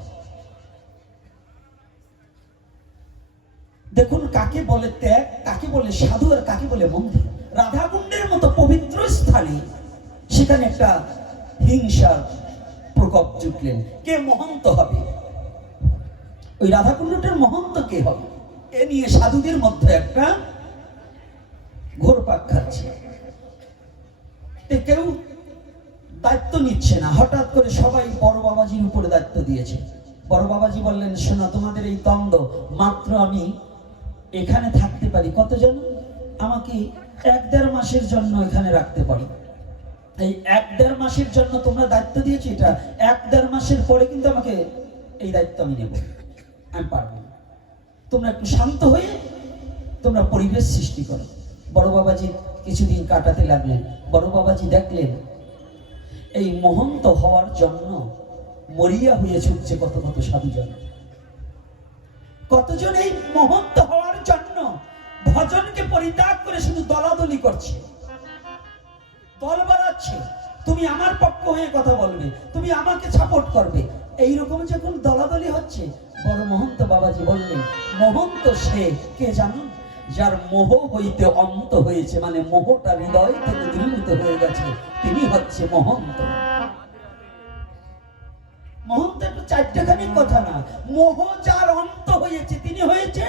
দেখুন কাকে বলে ত্যাগ, কাকে বলে সাধু, আর কাকে বলে মন্দির। রাধাকুণ্ডের মতো পবিত্র স্থানে সেখানে একটা হিংসার প্রকোপ জুটলেন। কে মহন্ত হবে? ওই রাধাকুণ্ডটার মহন্ত কে হবে? এ নিয়ে সাধুদের মধ্যে একটা ঘোরপাক খাচ্ছে। কেউ দায়িত্ব নিচ্ছে না। হঠাৎ করে সবাই বড় বাবাজির উপরে দায়িত্ব দিয়েছে। বড় বাবাজি বললেন, শোনো, তোমাদের এই দ্বন্দ্ব, মাত্র আমি এখানে থাকতে পারি কতজন? আমাকে 1-1.5 মাসের জন্য এখানে রাখতে পারি। এই 1-1.5 মাসের জন্য তোমরা দায়িত্ব দিয়েছো, এটা 1-1.5 মাসের পরে কিন্তু আমাকে এই দায়িত্ব আমি নেব, আমি পারবো না। তোমরা একটু শান্ত হয়ে তোমরা পরিবেশ সৃষ্টি করো। বড় বাবাজি কিছুদিন কাটাতে লাগলেন। বড় বাবাজি দেখলেন এই মহন্ত হওয়ার জন্য মরিয়া হয়ে ছুটছে কত কত সাধুজন। কতজন এই মহন্ত হওয়ার জন্য ভজনকে পরিত্যাগ করে শুধু দলাদলি করছে, দল বাড়াচ্ছে। তুমি আমার পক্ষ হয়ে কথা বলবে, তুমি আমাকে সাপোর্ট করবে। এইরকম যখন দলাদলি হচ্ছে, বড় মহন্ত বাবাজি বললেন, মহন্ত সে কে জানো? যার মোহ হইতে অন্ত হয়েছে, মানে মোহটা হৃদয় থেকে দূরীভূত হয়ে গেছে, তিনি হচ্ছে মহন্ত। মহন্ত একটু চারটাখানি কথা না, মোহ যার অন্ত হয়েছে তিনি হয়েছে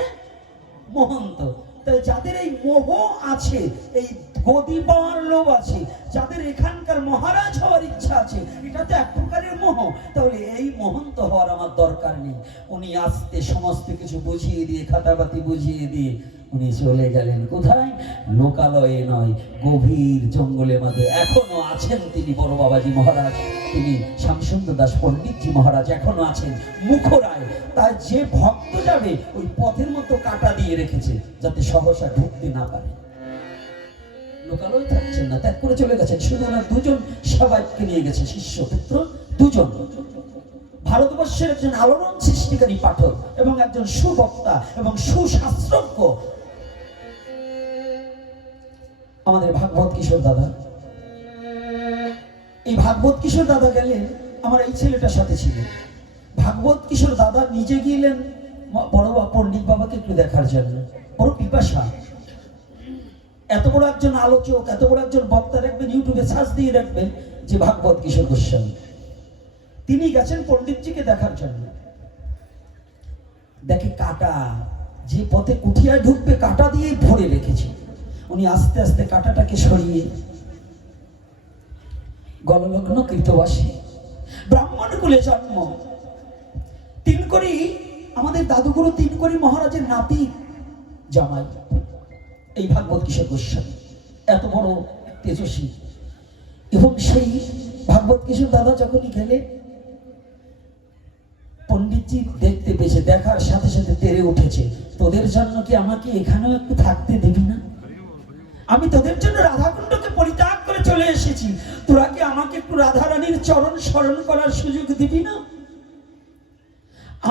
মহন্ত। তাই যাদের এই মোহ আছে, এই গদি পাওয়ার লোভ আছে, যাদের এখানকার মহারাজ হওয়ার ইচ্ছা আছে, এটা তো এক প্রকারের মোহ। তাহলে এই মহন্ত হওয়ার আমার দরকার নেই। উনি আস্তে সমস্ত কিছু বুঝিয়ে দিয়ে, খাতাবাতি বুঝিয়ে দিয়ে উনি চলে গেলেন কোথায়? লোকালয়ে নয়, গভীর জঙ্গলের মধ্যে এখনো আছেন তিনি বড় বাবাজি মহারাজ। তিনি শ্যামসুন্দর দাস পণ্ডিতজি মহারাজ এখনো আছেন মুখরায়। তার যে ভক্ত যাবে ওই পথের মতো কাটা দিয়ে রেখেছে, যাতে সহসা ঢুকতে না পারে। লোকালয়ে থাকছেন না, ত্যাগ করে চলে গেছেন। শুধু ওনার 2জন সেবককে নিয়ে গেছে, শিষ্য পুত্র 2জন। ভারতবর্ষের একজন আলোড়ন সৃষ্টিকারী পাঠক এবং একজন সুবক্তা এবং সুশাস্ত্রজ্ঞ আমাদের ভাগবত কিশোর দাদা। এই ভাগবত কিশোর দাদা গেলেন, আমার এই ছেলেটার সাথে ছিলেন। ভাগবত কিশোর দাদা নিজে গিয়েলেন বড় পণ্ডিত বাবাকে একটু দেখার জন্য। বড় পিপাসা। এত বড় একজন আলোচক, এত বড় একজন বক্তা, দেখবেন ইউটিউবে সার্চ দিয়ে দেখবেন যে ভাগবত কিশোর গোস্বামী। তিনি গেছেন পণ্ডিতজিকে দেখার জন্য। দেখে কাটা, যে পথে কুঠিয়ায় ঢুকবে কাটা দিয়ে ভরে রেখেছে। উনি আস্তে আস্তে কাটাটাকে সরিয়ে, গললগ্ন কৃতবাসী, ব্রাহ্মণ কুলে জন্ম, 3 কোটি, আমাদের দাদুগুরু 3 কোটি মহারাজের নাতি জামাই এই ভাগবত কিশোর গোস্বামী, এত বড় তেজস্বী। এবং সেই ভাগবত কিশোর দাদা যখনই গেলে, পণ্ডিতজি দেখতে পেয়েছে, দেখার সাথে সাথে তেড়ে উঠেছে, তোদের জন্য কি আমাকে এখানেও একটু থাকতে দিবি না? আমি তোদের জন্য রাধাকুণ্ডকে পরিত্যাগ করে চলে এসেছি, তোরা কি আমাকে একটু রাধারানীর চরণ স্মরণ করার সুযোগ দিবি না?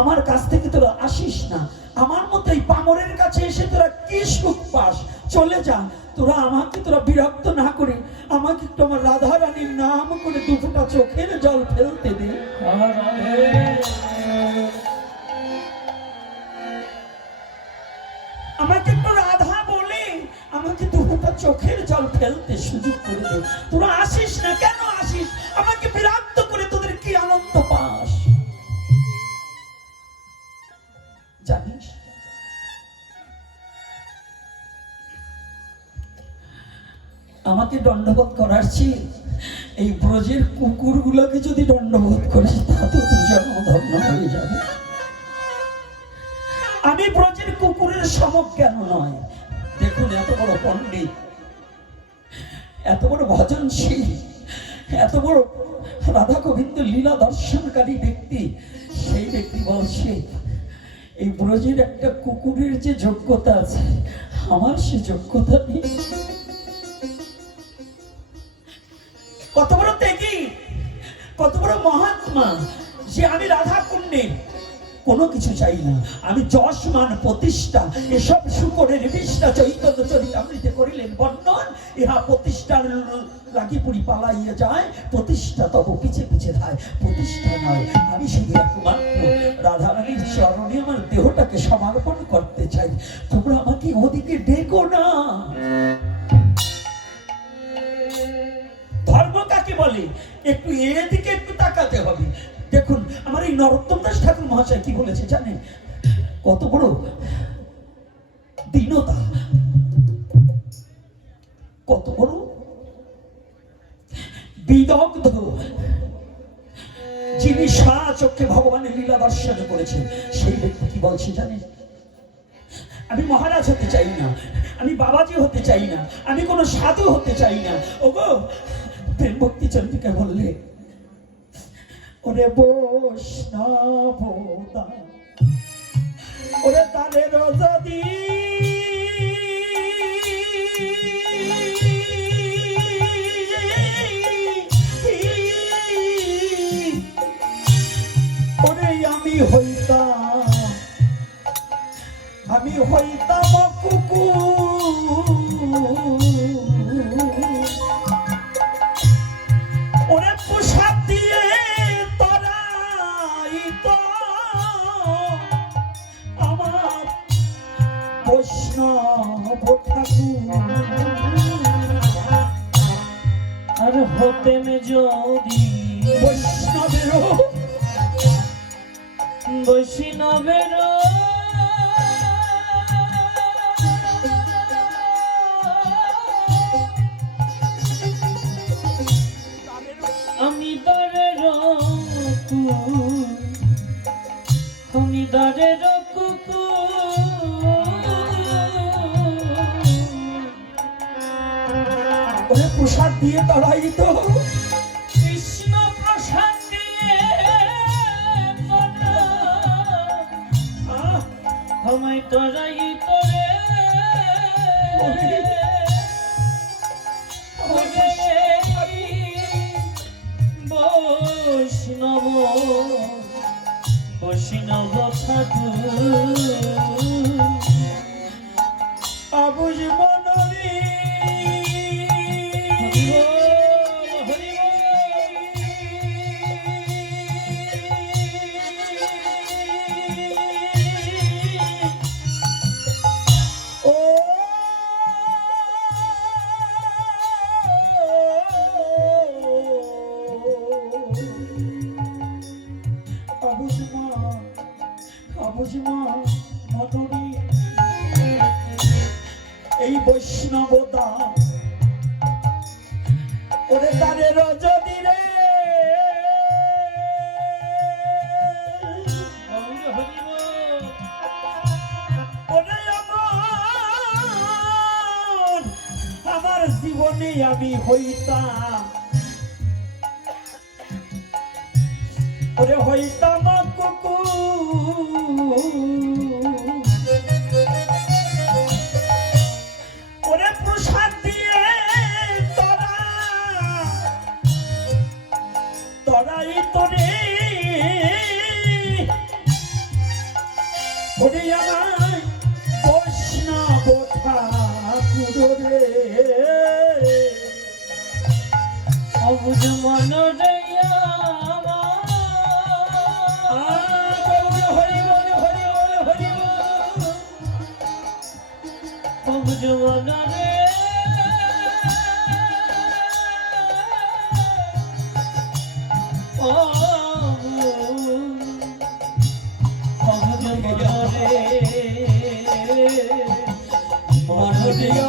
আমার কাছ থেকে তোরা আসিস না, আমার মতো এই পামরের কাছে এসে তোরা কি সুখ পাস? চলে যা। তোরা আমাকে, তোরা বিরক্ত না করে আমাকে একটু আমার রাধারানীর নাম করে 2 ফোঁটা চোখের জল ফেলতে দে। আমাকে একটু রাধা বলে আমাকে 2 ফোঁটা চোখের জল ফেলতে সুযোগ করে দে। তোরা আসিস না, কেন আসিস? আমাকে বিরক্ত করে তোদের কি আনন্দ পাস জানিস? আমাকে দণ্ডবোধ করার চেয়ে এই ব্রজের কুকুরগুলোকে যদি দণ্ডবোধ করিস, তা তো তোর জন্ম ধন্য হয়ে যাবে। আমি ব্রজের কুকুরের সমজ্ঞান নয়, দেখুন এত বড় পণ্ডিত, এত বড় ভজনশীল, এত বড় রাধা গোবিন্দ লীলা দর্শনকারী ব্যক্তি, সেই ব্যক্তি বলছে এই ব্রজের একটা কুকুরের যে যোগ্যতা আছে আমার সে যোগ্যতা নেই। কত বড় ত্যাগী, কত বড় মহাত্মা যে আমি রাধা কুণ্ডে কোনো কিছু চাই না, আমি যশ মান প্রতিষ্ঠা এসব শুকরের বিষ্টা চৈতন্য চরিতামৃতে করিলেন বর্ণন। ইহা প্রতিষ্ঠার লাগি পুরি পালাইয়া যায়, প্রতিষ্ঠা তব পিছে পিছে ধায়। প্রতিষ্ঠা নয়, আমি শুধু একমাত্র রাধারানীর চরণে আমার দেহটাকে সমর্পণ করতে চাই। তোমরা আমাকে ওদিকে ডেকো না। ধর্ম কাকে বলে একটু এদিকে একটু তাকাতে হবে। দেখুন আমার এই নরোত্তম দাস ঠাকুর মহাশয় কি বলেছে জানেন? কত বড় দীনতা, কত বড় বিদগ্ধ, যিনি স্বচক্ষে ভগবানের লীলা দর্শন করেছেন সেই ব্যক্তি কি বলছে জানেন? আমি মহারাজ হতে চাই না, আমি বাবাজি হতে চাই না, আমি কোনো সাধু হতে চাই না। ওগো প্রেম ভক্তি চন্দ্রিকা বললে ওরে বৈষ্ণব ওরে তাদের যদি ওরে আমি হইতাম কুকুর, ওরে পোশাক দিয়ে তরাই তো আমার বৈষ্ণব ঠাকুর। আর হতেন যদি বৈষ্ণবেরও আমি দারের ওরে প্রসাদ দিয়ে তরাই তো কৃষ্ণ প্রসাদ দিয়ে আমায় তরাই তোরে বৈষ্ণব বৈষ্ণব ঠাকুর আবুজ মনরি এই বৈষ্ণবতা ওরে তাদের যদি রে ওরে আমার জীবনে আমি হইতাম ওরে হইতাম কুকুর, ওরে প্রসাদ দিয়ে তরাই তোরে ওরে আমার বৈষ্ণব ঠাকুর রে অবুঝ মন রে জগনারে ও জগনারে মনরিয়া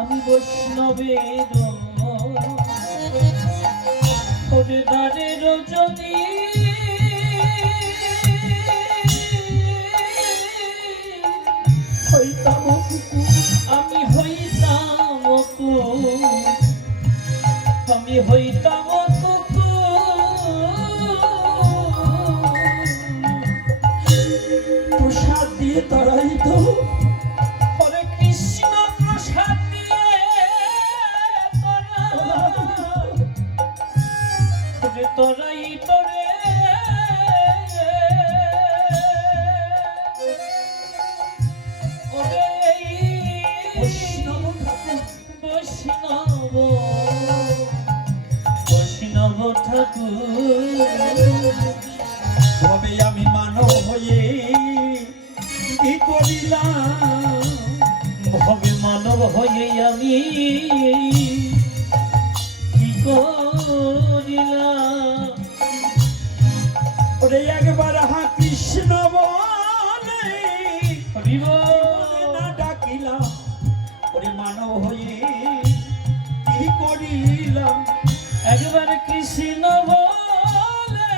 আমি বৈষ্ণবের ওরে দারের যদি হইতাম কুকুর। আমি হইতাম কুকুর, আমি হইতাম প্রসাদ দিয়ে তারাই তো হরে কৃষ্ণ প্রসাদ দিয়ে তোরাই তোরে ওরে বৈষ্ণব ঠাকুর বৈষ্ণব বৈষ্ণব ঠাকুর তবে আমি মানব হয়ে কি করিলাম, ভবে মানব হয়ে আমি কি করিলাম। ওরে একবার হা কৃষ্ণ বলে হরিব না ডাকিলাম, ওরে মানব হয়ে কি করিলাম, একবার কৃষ্ণ বলে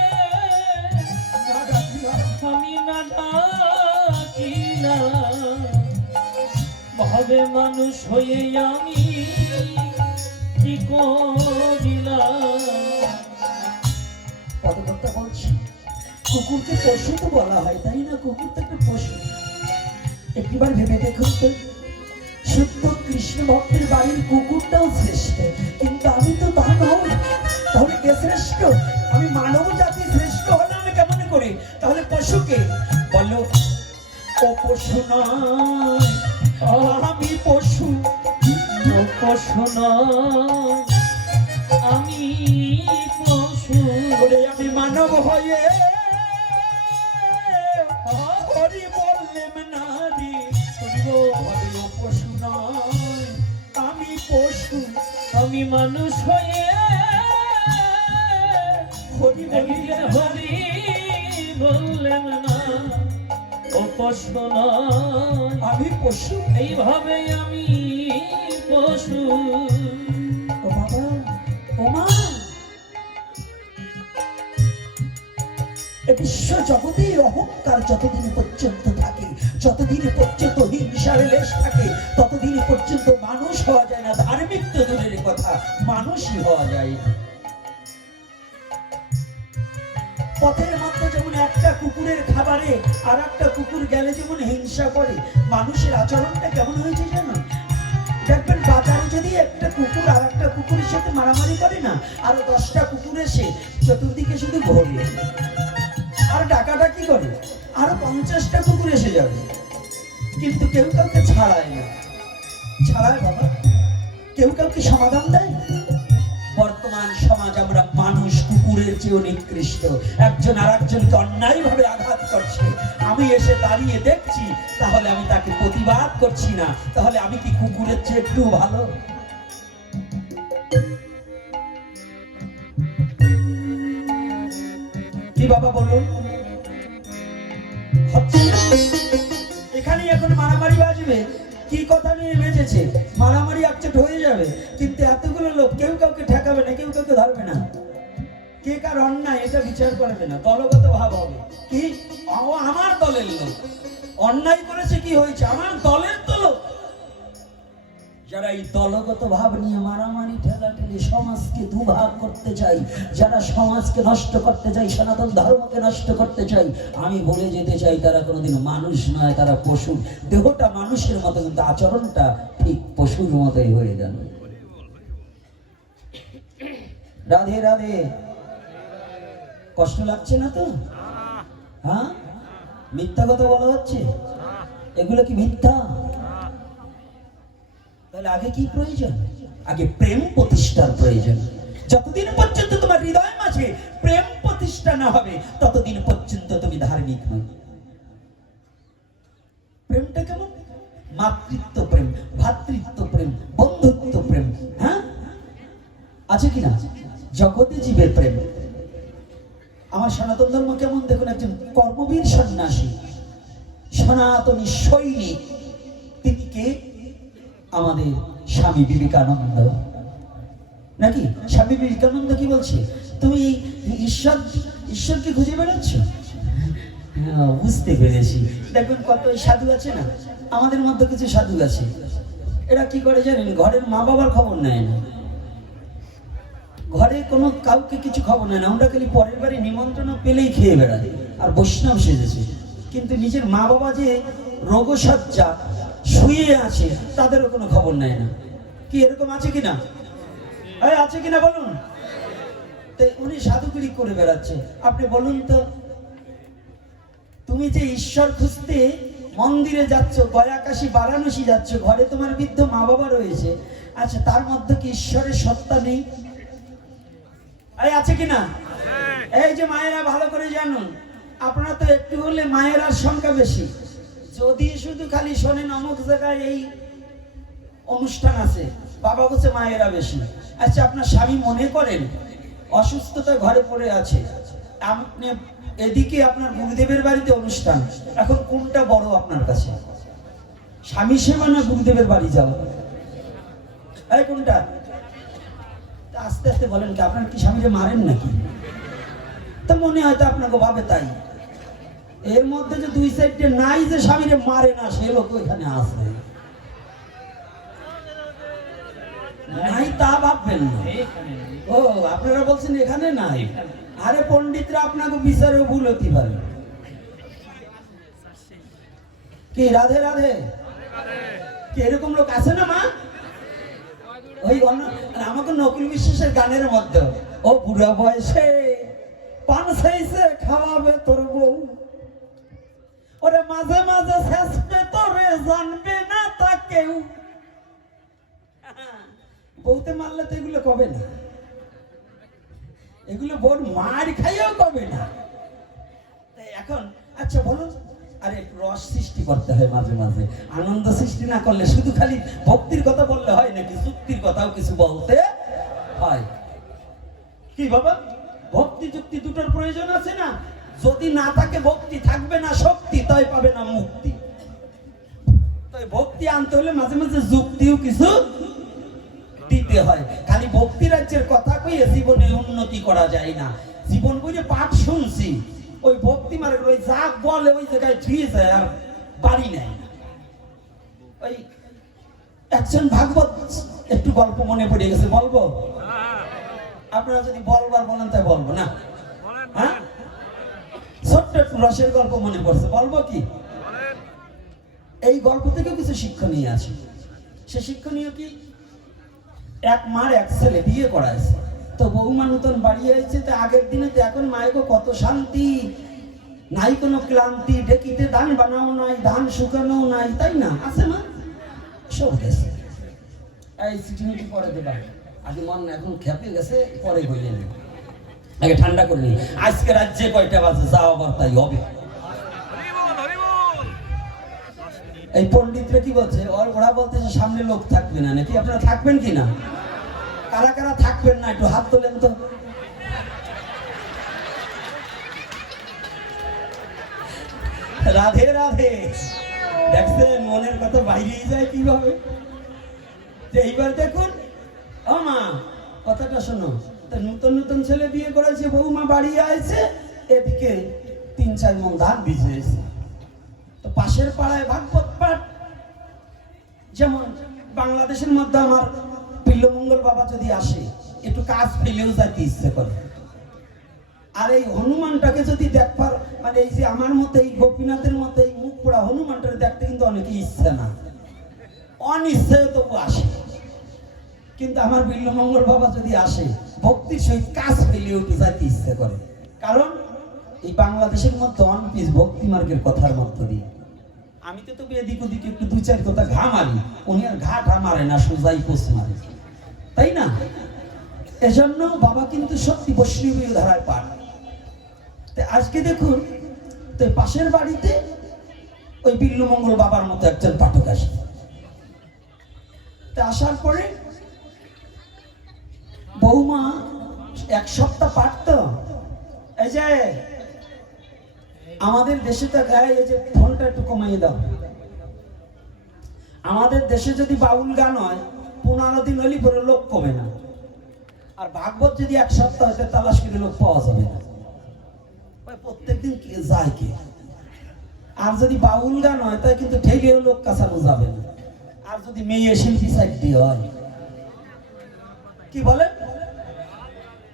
না ডাকিলাম। আমি না ডাকিলাম, ভবে মানুষ হয়ে আমি কি করিলাম। পদকর্তা বলছি কুকুরকে পশু তো বলা হয়, তাই না? কুকুর তো একটা পশু। একবার ভেবে দেখুন তো, শুদ্ধ কৃষ্ণ ভক্তের বাড়ির কুকুরটাও শ্রেষ্ঠ, কিন্তু আমি তো তা নই। তাহলে কে শ্রেষ্ঠ? আমি মানব জাতি শ্রেষ্ঠ হলাম কেমন করে? তাহলে পশুকে বলো, ও পশু নয়, আমি পশু। ও পশু নয়, আমি পশু। ওরে আমি মানব হয়ে হরি বললেম না রে, ওরে ও পশু নয়, আমি পশু। আমি মানুষ হয়ে হরি বললেম না রে। হরি বললেন না, ও পশু নয়, আমি পশু। এইভাবে আমি পশু। ও বাবা, ও মা, এ বিশ্ব জগতের অহংকার যতদিন পর্যন্ত থাকে, যতদিন পর্যন্ত হিংসার লেশ থাকে, ততদিন পর্যন্ত মানুষ হওয়া যায় না। ধার্মিক তো দূরের কথা, মানুষই হওয়া যায় না। পথের মধ্যে যেমন একটা কুকুরের খাবারে আর একটা কুকুর গেলে যেমন হিংসা করে, মানুষের আচরণটা কেমন হয়েছে জানো? দেখবেন বাজারে যদি একটা কুকুর আর একটা কুকুরের সাথে মারামারি করে না, আর 10টা কুকুর এসে চতুর্দিকে শুধু ঘোরে আর ডাকাডাকি করে, আরো 50টা কুকুর এসে যাবে, কিন্তু কেউ কাউকে ছাড়ায় না। ছাড়ায় বাবা? কেউ কাউকে সমাধান দেয়? বর্তমান সমাজ আমরা মানুষ কুকুরের চেয়েও নিকৃষ্ট। একজন আর একজনকে অন্যায় ভাবে আঘাত করছে, আমি এসে দাঁড়িয়ে দেখছি, তাহলে আমি তাকে প্রতিবাদ করছি না, তাহলে আমি কি কুকুরের চেয়ে একটু ভালো? কি বাবা বলুন? হচ্ছে না? এখানে এখন মারামারি বাজবে, কি কথা নিয়ে বেঁচেছে, মারামারি আপচেট হয়ে যাবে, কিন্তু এতগুলো লোক কেউ কাউকে ঠেকাবে না, কেউ কাউকে ধরবে না, কে কার অন্যায় এটা বিচার করবে না, দলগত ভাব হবে। কি ও আমার দলের লোক, অন্যায় করেছে, কি হয়েছে, আমার দলের তো লোক। যারা এই দলগত ভাব নিয়ে মারামারি ঠেলাঠেলি সমাজকে দুভাগ করতে চাই, যারা সমাজকে নষ্ট করতে চাই, সনাতন ধর্মকে নষ্ট করতে চাই, আমি বলে যেতে চাই তারা কোনোদিন মানুষ নয়, তারা পশু। দেহটা মানুষের মতো, কিন্তু আচরণটা ঠিক পশুর মতোই হয়ে গেল। রাধে রাধে। কষ্ট লাগছে না তো? হ্যাঁ, মিথ্যা কথা বলা হচ্ছে, এগুলো কি মিথ্যা? তাহলে আগে কি প্রয়োজন? আগে প্রেম প্রতিষ্ঠার প্রয়োজন। যতদিন পর্যন্ত তোমার হৃদয় মাঝে প্রেম প্রতিষ্ঠা না হবে, ততদিন পর্যন্ত তুমি ধার্মিক নয়। প্রেমটা কেমন? মাতৃত্ব প্রেম, ভ্রাতৃত্ব প্রেম, বন্ধুত্ব প্রেম। হ্যাঁ, আছে কিনা? জগতে জীবের প্রেম। আমার সনাতন ধর্ম কেমন দেখুন, একজন কর্মবীর সন্ন্যাসী, সনাতনী সৈনিক, তিনি কে? আমাদের স্বামী বিবেকানন্দ। নাকি স্বামী বিবেকানন্দ কি বলছে? তুমি ঈশ্বরকে খুঁজে বেড়াচ্ছ, হ্যাঁ, বুঝতে পেরেছি। দেখুন কত সাধু আছে না, আমাদের মধ্যে কিছু সাধু আছে, এরা কি করে জানেন, ঘরের মা বাবার খবর নেয় না, ঘরে কোনো কাউকে কিছু খবর নেয় না, আমরা খালি পরের বাড়ি নিমন্ত্রণ পেলেই খেয়ে বেড়াই আর বৈষ্ণব সেজেছে, কিন্তু নিজের মা বাবা যে রোগশয্যা শুয়ে আছে তাদেরও কোনো খবর নেয় না। কি এরকম আছে কিনা? এই আছে কিনা বলুন। তো উনি সাধুগিরি করে বেড়াচ্ছে। আপনি বলুন তো, তুমি যে ঈশ্বর খুঁজতে মন্দিরে যাচ্ছ, গয়া কাশী বারাণসী যাচ্ছ, ঘরে তোমার বৃদ্ধ মা বাবা রয়েছে, আচ্ছা তার মধ্যে কি ঈশ্বরের সত্তা নেই? এই আছে কিনা? এই যে মায়েরা ভালো করে জানুন, আপনারা তো একটু হলে মায়েরার সংখ্যা বেশি। যদি শুধু খালি শোনেন অমুক জায়গায় এই অনুষ্ঠান আছে, বাবা বলছে মায়েরা বেশি। আচ্ছা আপনার স্বামী মনে করেন অসুস্থতা ঘরে পড়ে আছে, আপনি এদিকে আপনার গুরুদেবের বাড়িতে অনুষ্ঠান, এখন কোনটা বড় আপনার কাছে? স্বামী সেবা না গুরুদেবের বাড়ি যাও? এই কোনটা? আস্তে আস্তে বলেন, কি আপনার কি স্বামীরে মারেন নাকি? তা মনে হয়তো আপনাকে ভাবে তাই। এর মধ্যে যে দুই সাইডে নাই যে স্বামীরে মারে না, সে লোক এখানে আসবে নাই, তা ভাববেন না। ও আপনারা বলছেন এখানে নাই? আরে পণ্ডিতরা আপনাকে বিচারেও ভুল হতে পারে। কি রাধে রাধে? কি এরকম লোক আছে না মা? ওই আমাকে নকুল বিশ্বাসের গানের মধ্যে, ও বুড়া বয়সে পান খাইছে খাওয়াবে তোর বউ, ওরে মাঝে মাঝে শেষবে তোরে জানবে না তা কেউ। বউতে মারলে তো এগুলো কবে না, এগুলো বোন মার খাইও কবে না। এখন আচ্ছা বলুন, আরে রস সৃষ্টি করতে হয় মাঝে মাঝে, আনন্দ সৃষ্টি না করলে শুধু খালি ভক্তির কথা বললে হয় নাকি? যুক্তির কথাও কিছু বলতে হয়। কি বাবা, ভক্তি যুক্তি দুটোর প্রয়োজন আছে না? যদি না থাকে ভক্তি থাকবে না শক্তি, তাই পাবে না মুক্তি। তাই ভক্তি আনতে হলে মাঝে মাঝে যুক্তিও কিছু দিতে হয়। খালি ভক্তি রাজ্যের কথা কইয়ে জীবনে উন্নতি করা যায় না। জীবন বইয়ে পাঠ শুনছি, ওই ভক্তি মারে ওই যা বলে ওই জায়গায় ছুঁয়ে যায় আর বাড়ি নেয়। ওই একজন ভাগবত একটু গল্প মনে পড়ে গেছে, বলবো? আপনারা যদি বলবার বলেন তাই বলবো না? হ্যাঁ, ছোট্ট একটু রসের গল্প মনে পড়ছে, বলবো কি? এই গল্প থেকেও কিছু শিক্ষণীয় আছে। সে শিক্ষণীয় কি, এক মার এক ছেলে বিয়ে করাইছে, তো বৌমা নতুন বাড়ি হয়েছে, তো আগের দিনে তো এখন মায়েকে কত শান্তি, নাই কোনো ক্লান্তি, ডেকিতে ধান বানাও নাই, ধান শুকানো নাই, তাই না? আছে মা? সব গেছে। এই চিঠি মিঠি পরে দেবা, আগে মন এখন খেপে গেছে, পরে হইলে আগে ঠান্ডা করে নি। আজকে রাজ্যে কয়টা বাজে, যাও আবার তাই হবে। এই পণ্ডিতরা কি বলছে, ওরা বলতেছে সামনে লোক থাকবে না নাকি? আপনারা থাকবেন কি না? কারা কারা থাকবেন না একটু হাত তোলেন তো। রাধে রাধে। দেখছেন মনের কথা বাইরেই যায় কিভাবে। এইবার দেখুন, ও মা কথাটা শোনো, নতুন নতুন ছেলে বিয়ে করেছে, বৌমা বাড়ি আসছে, এদিকে 3-4 মণ ধান ভিজেছে। তো পাশের পাড়ায় ভাগবত পাঠ, যেমন বাংলাদেশের মধ্যে আমার পিল্লমঙ্গল বাবা যদি আসে, একটু কাজ পেলেও যাইতে ইচ্ছে করে। আর এই হনুমানটাকে যদি দেখবার, মানে এই যে আমার মতো এই গোপীনাথের মতো এই মুখ পোড়া হনুমানটাকে দেখতে কিন্তু অনেকে ইচ্ছে না, অনিশ্চয় তবু আসে। কিন্তু আমার বিল্লমঙ্গল বাবা যদি আসে, ভক্তির সহিত কাজ পেলেও একটু যাইতে ইচ্ছে করে। কারণ এই বাংলাদেশের মধ্যে অনপিস ভক্তি মার্গের কথার মধ্য দিয়ে আমি তো তবে এদিক ওদিকে একটু 2-4 কথা ঘা মারি, উনি আর ঘা মারে না, সোজাই পোষ মারে, তাই না? এজন্য বাবা কিন্তু সত্যি বৈষ্ণবীয় ধারায় পাঠ। আজকে দেখুন, তো পাশের বাড়িতে ওই বিল্লমঙ্গল বাবার মতো একজন পাঠক আসে। তা আসার পরে বৌমা 1 সপ্তাহ পাঠ, তো এই যে আমাদের দেশে তো গায়ে এই যে ফোনটা একটু কমাইয়ে দাও। আমাদের দেশে যদি বাউল গান হয় 15 দিন হলে পরে লোক কমে না, আর ভাগবত যদি 1 সপ্তাহ হয় তালাশ করে লোক পাওয়া যাবে না। প্রত্যেকদিন কে যায় কে? আর যদি বাউল গান হয় তাই কিন্তু ঠেকেও লোক কাছানো যাবে না। আর যদি মেয়ে শিল্পী সাইড দিয়ে হয়, কি বলে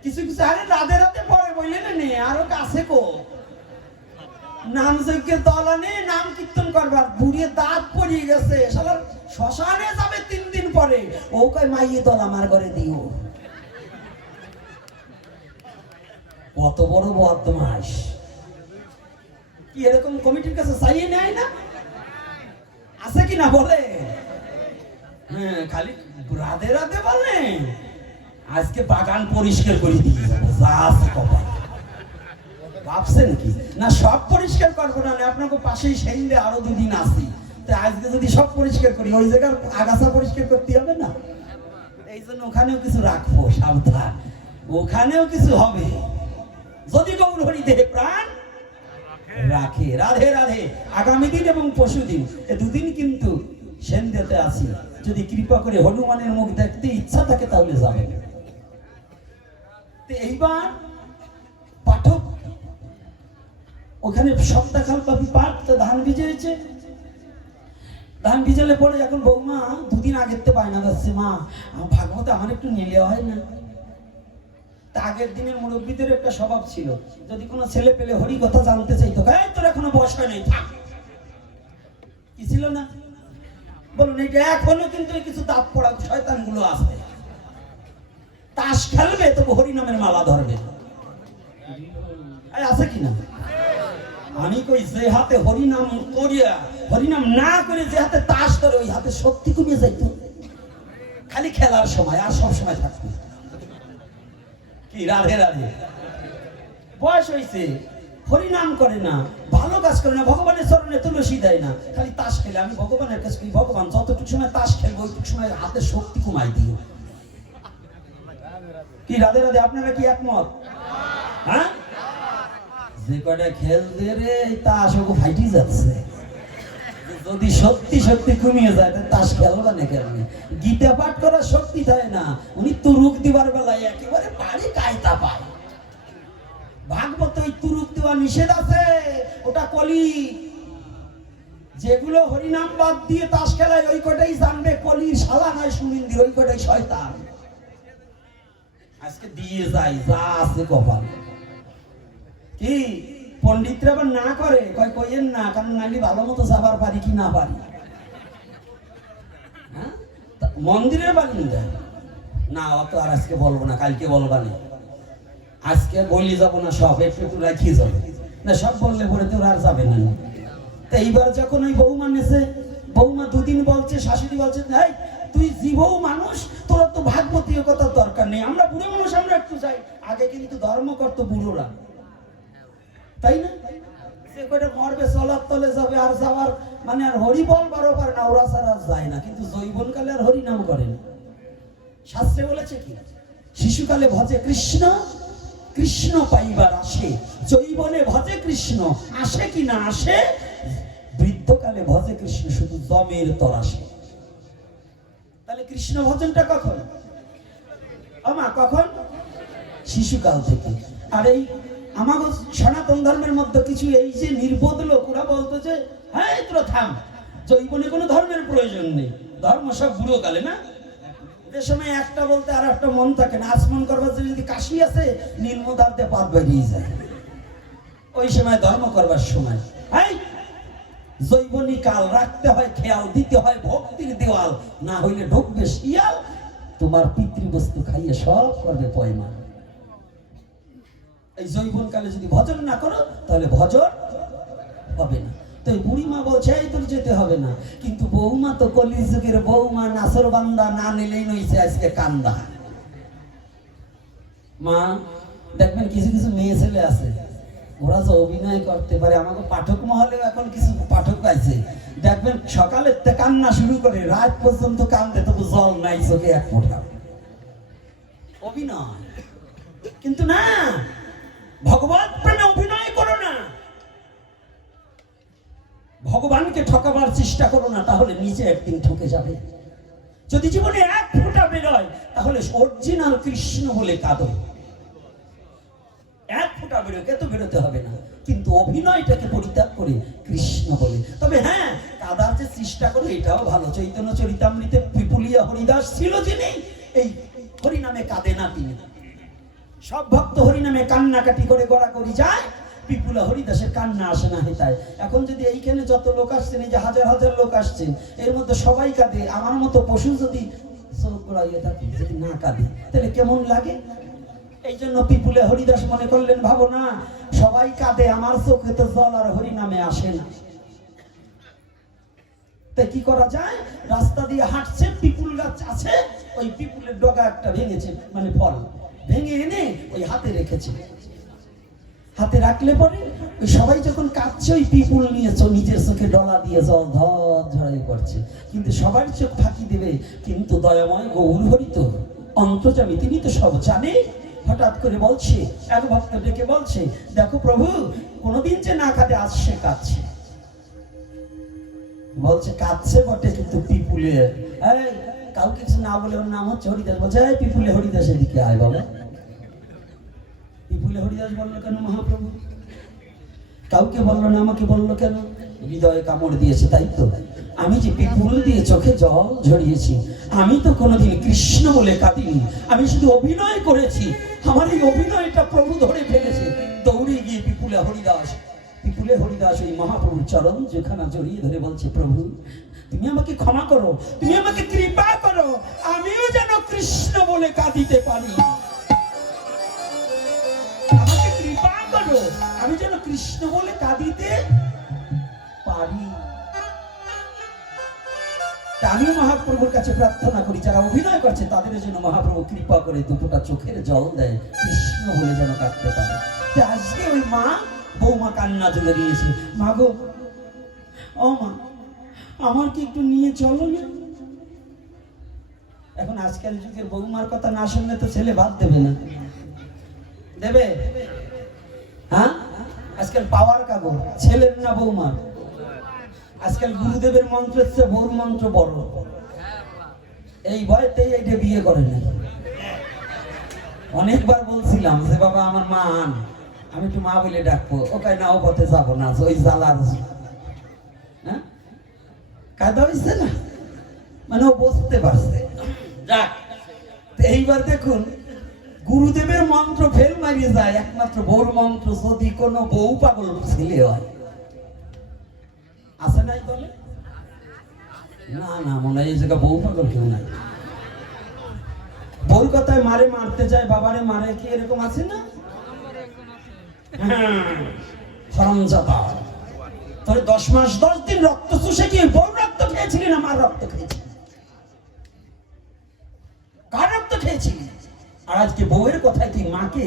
কিছু কিছু আরে রাধে রাধে পড়ে বললে না নে আরো কাছে কো নাম যজ্ঞের দল আনে নাম কীর্তন করবার বুড়িয়ে দাঁত পড়িয়ে গেছে শালার শ্মশানে যাবে 3 দিন পরে ও কয় মাইয়ে দল আমার ঘরে দিও। কত বড় বদমাশ! কি এরকম কমিটির কাছে চাইয়ে নেয় না? আছে কি না বলে? হ্যাঁ, খালি রাধে রাধে বলে আজকে বাগান পরিষ্কার করে দিয়ে যাবো যা আছে কপাল। ভাবছেন কি না সব পরিষ্কার করবো না, আপনাকে পাশেই সেন্দে আরো 2 দিন আসি, তো আজকে যদি সব পরিষ্কার করি ওই জায়গার আগাছা পরিষ্কার করতে হবে না, এই জন্য ওখানেও কিছু রাখবো, সাবধান ওখানেও কিছু হবে যদি গৌর হরি দেহে প্রাণ রাখে। রাধে রাধে। আগামী দিন এবং পরশু দিন এই 2 দিন কিন্তু সেন্দেতে আসি, যদি কৃপা করে হনুমানের মুখ দেখতে ইচ্ছা থাকে তাহলে যাবেন। এইবার পাঠক ওখানে সপ্তাহকাল ব্যাপী পাঠ, তো ধান ভিজে হয়েছে, ধান ভিজালে পরে এখন বৌমা 2 দিন আগের তে বায়না যাচ্ছে, মা আমার ভাগবতে আমার একটু নিলে হয় না। তা আগের দিনের মুরব্বীদের একটা স্বভাব ছিল, যদি কোনো ছেলে পেলে হরি কথা জানতে চাইতো, এই তোর এখনো বয়স হয় নাই থাক, কি ছিল না বলুন। এটা এখনো কিন্তু কিছু দাঁত পড়া শয়তান গুলো আছে, তাস খেলবে তবু হরি নামের মালা ধরবে, আছে কিনা? আমি কই যে হাতে হরিনাম করিয়া হরিনাম না করে যে হাতে তাস ধরে ওই হাতে শক্তি কমে যাইতো, খালি খেলার সময় আর সব সময় থাকতো। কি রাধে রাধে। বয়স হয়েছে, হরিনাম করে না, ভালো কাজ করে না, ভগবানের চরণে তুলসী দেয় না, খালি তাস খেলে। আমি ভগবানের কাছে করি, ভগবান যতটুকু সময় তাস খেলবো ওইটুকু সময় হাতে শক্তি কমাই দিও। কি রাধে রাধে। আপনারা কি একমত? হ্যাঁ, যে কটা খেলতে রে তাস ওকে ফাইটি যাচ্ছে, যদি সত্যি সত্যি কমিয়ে যায় তাস খেলবা না কেন? গীতা পাঠ করার শক্তি থাকে না, উনি তুরুক দিবার বেলায় একেবারে বাড়ি কায়দা পায়। ভাগবত ওই তুরুক দেওয়া নিষেধ আছে, ওটা কলি। যেগুলো হরিনাম বাদ দিয়ে তাস খেলায় ওই কটাই জানবে কলির শালা নয় সুনিন্দির, ওই কটাই শয়তান। আজকে দিয়ে যাই যা আছে কপাল। কি পণ্ডিতরা আবার না করে, কয় কইেন না, কারণ নালি ভালো মতো যাবার পারি কি না পারি। হ্যাঁ, মন্দিরের বারিন্দা না, অত আর আজকে বলবো না, কালকে বলবানি। আজকে বলি যাব না, সব একটু একটু রাখিয়ে যাবে না, সব বললে পরে তো আর যাবে না। তো এইবার যখন ওই বৌমা নেছে, বৌমা 2 দিন বলছে, শাশুড়ি বলছে এই তুই জীবও মানুষ, তোর তো ভাগবতীয় কথার দরকার নেই, আমরা বুড়ো মানুষ আমরা একটু যাই। আগে কিন্তু ধর্ম করতো বুড়োরা, তাই না? সে কয়টা মরবে চলার তলে যাবে, আর যাওয়ার মানে আর হরি বল বারবার না, ওরা ছাড়া যায় না। কিন্তু যৌবনকালে আর হরি নাম করেন। শাস্ত্রে বলেছে কি, শিশুকালে ভজে কৃষ্ণ, কৃষ্ণ পাইবার আসে, যৌবনে ভজে কৃষ্ণ, আসে কি না আসে, বৃদ্ধকালে ভজে কৃষ্ণ শুধু দমের তরাসে। তাহলে কৃষ্ণ ভজনটা কখন? আমা কখন? শিশুকাল থেকে। আর এই আমাদের সনাতন ধর্মের মধ্যে কিছু এই যে নির্বোধ লোক, ওরা বলতো যে হ্যাঁ তোরা থাম, যৌবনে কোনো ধর্মের প্রয়োজন নেই, ধর্ম সব বুড়ো কালে না। যে সময় একটা বলতে আর একটা মন থাকে না, আচমন করবার জন্য যদি কাশি আছে নির্মদার্থে পাত বেরিয়ে যায়, ওই সময় ধর্ম করবার সময়। এই যৌবনী কাল রাখতে হয়, খেয়াল দিতে হয়, ভক্তির দেওয়াল, না হইলে ঢুকবে শিয়াল, তোমার পিতৃবস্তু খাইয়ে সব করবে পয়মা। এই যৌবন কালে যদি ভজন না করো তাহলে ভজন হবে না। তো বুড়িমা বলছে এই তোর যেতে হবে না, কিন্তু বৌমা তো কলিযুগের বৌমা, নাসর বান্দা, না নিলেই নইছে আজকে কান্দা। মা দেখবেন কিছু কিছু মেয়ে ছেলে আছে, ওরা যে অভিনয় করতে পারে, আমাকে পাঠক মহলেও এখন কিছু পাঠক আছে, দেখবেন সকালে কান্না শুরু করে রাত পর্যন্ত কান্দে, তবু জল নাই চোখে এক ফোঁটা, অভিনয়। কিন্তু না, ভগবত প্রেমে অভিনয় করো না, ভগবানকে ঠকাবার চেষ্টা করো না, তাহলে নিজে একদিন ঠকে যাবে। যদি জীবনে এক ফোঁটা বেরোয় তাহলে অরিজিনাল কৃষ্ণ বলে কাঁদো। এক ফোঁটা বেরোকে তো বেরোতে হবে না, কিন্তু অভিনয়টাকে পরিত্যাগ করে কৃষ্ণ বলে। তবে হ্যাঁ, কাদার যে চেষ্টা করে এটাও ভালো। চৈতন্য চরিতামৃতে পিপুলিয়া হরিদাস ছিল যিনি, এই হরিনামে কাঁদে না তিনি। সব ভক্ত হরিনামে কান্নাকাটি করে গড়াগড়ি যায়, পিপুলা হরিদাসের কান্না আসে না হেতায়। এখন যদি এইখানে যত লোক আসছেন, এই যে হাজার হাজার লোক আসছেন, এর মধ্যে সবাই কাঁদে, আমার মতো পশু যদি চোখ গড়াইয়ে থাকে, যদি না কাঁদে, তাহলে কেমন লাগে? এই জন্য পিপুলে হরিদাস মনে করলেন, ভাবো না সবাই কাঁদে, আমার চোখে তো জল আর হরিনামে আসে না। তাই কি করা যায়? রাস্তা দিয়ে হাঁটছে, পিপুল গাছ আছে, ওই পিপুলের ডগা একটা ভেঙেছে, মানে ফল ভেঙে এনে ওই হাতে রেখেছে। হাতে রাখলে পরে ওই সবাই যখন কাঁদছে, ওই পিপুল নিয়েছ নিজের চোখে ডলা দিয়ে জল ধর ঝরাই পড়ছে, কিন্তু সবার চোখ ফাঁকি দেবে। কিন্তু দয়াময় গৌর হরি তো অন্তর্যামী, তিনি তো সব জানে। হঠাৎ করে বলছে, এক ভক্ত ডেকে বলছে, দেখো প্রভু, কোনোদিন যে না কাঁদে, আজ সে কাঁদছে। বলছে কাঁদছে বটে, কিন্তু পিপুলে কাউকে কিছু না বলে, ওর নাম হচ্ছে হরিদাস, বলছে পিপুলে হরিদাস এদিকে আয় বাবা। পিপুলে হরিদাস বললো কেন মহাপ্রভু? কাউকে বললো না, আমাকে বললো কেন? হৃদয়ে কামড় দিয়েছে, তাই তো। আমি যে পিপুল দিয়ে চোখে জল ঝরিয়েছি, আমি তো কোনোদিন কৃষ্ণ বলে কাঁদিনি, আমি শুধু অভিনয় করেছি। আমার এই অভিনয়টা প্রভু ধরে ফেলেছে। দৌড়ে গিয়ে পিপুলে হরিদাস ওই মহাপ্রভুর চরণ যেখানে জড়িয়ে ধরে বলছে, প্রভু তুমি আমাকে ক্ষমা করো, তুমি আমাকে কৃপা করো, আমিও যেন কৃষ্ণ বলে কাঁদিতে পারি। আমাকে কৃপা করো, আমি যেন কৃষ্ণ বলে কাঁদিতে পারি। আমিও মহাপ্রভুর কাছে প্রার্থনা করি, যারা অভিনয় করছে তাদের জন্য মহাপ্রভু কৃপা করে দুটোটা চোখের জল দেয়, কৃষ্ণ বলে যেন কাঁদতে পারে। আজকে ওই মা, বৌমা কান্না তুলে দিয়েছে, মা গো, ও মা, আমার কি একটু নিয়ে চলো না? এখন আজকাল যুগের বৌমার কথা না শুনলে তো ছেলে ভাত দেবে না। দেবে? হ্যাঁ, আজকাল পাওয়ার কাগজ ছেলের না বৌমার। আজকাল গুরুদেবের মন্ত্রের চেয়ে বৌর মন্ত্র বড়। এই ভয়তেই এইটা বিয়ে করে না। অনেকবার বলছিলাম যে বাবা আমার মা আন, আমি একটু মা বলে ডাকবো, ওকে না, ও পথে যাবো না, ওই জ্বালার। হ্যাঁ, কায়দা হয়েছে না, মানে ও বুঝতে পারছে। যাক, এইবার দেখুন, গুরুদেবের মন্ত্র ফেল মারিয়ে যায়, একমাত্র বউর মন্ত্র যদি কোনো বউ পাগল ছেলে হয়। আছে নাই বলে? না না, মনে হয় এই জায়গা বউ পাগল কেউ নাই। বউর কথায় মারে মারতে যায়, বাবারে মারে, কি এরকম আছে না? হরমজাদা, তোর 10 মাস 10 দিন রক্ত চুষে কি বউর রক্ত খেয়েছিলি না মার রক্ত খেয়েছিলি? কার রক্ত খেয়েছিলি? আর আজকে বউয়ের কথায় তুই মাকে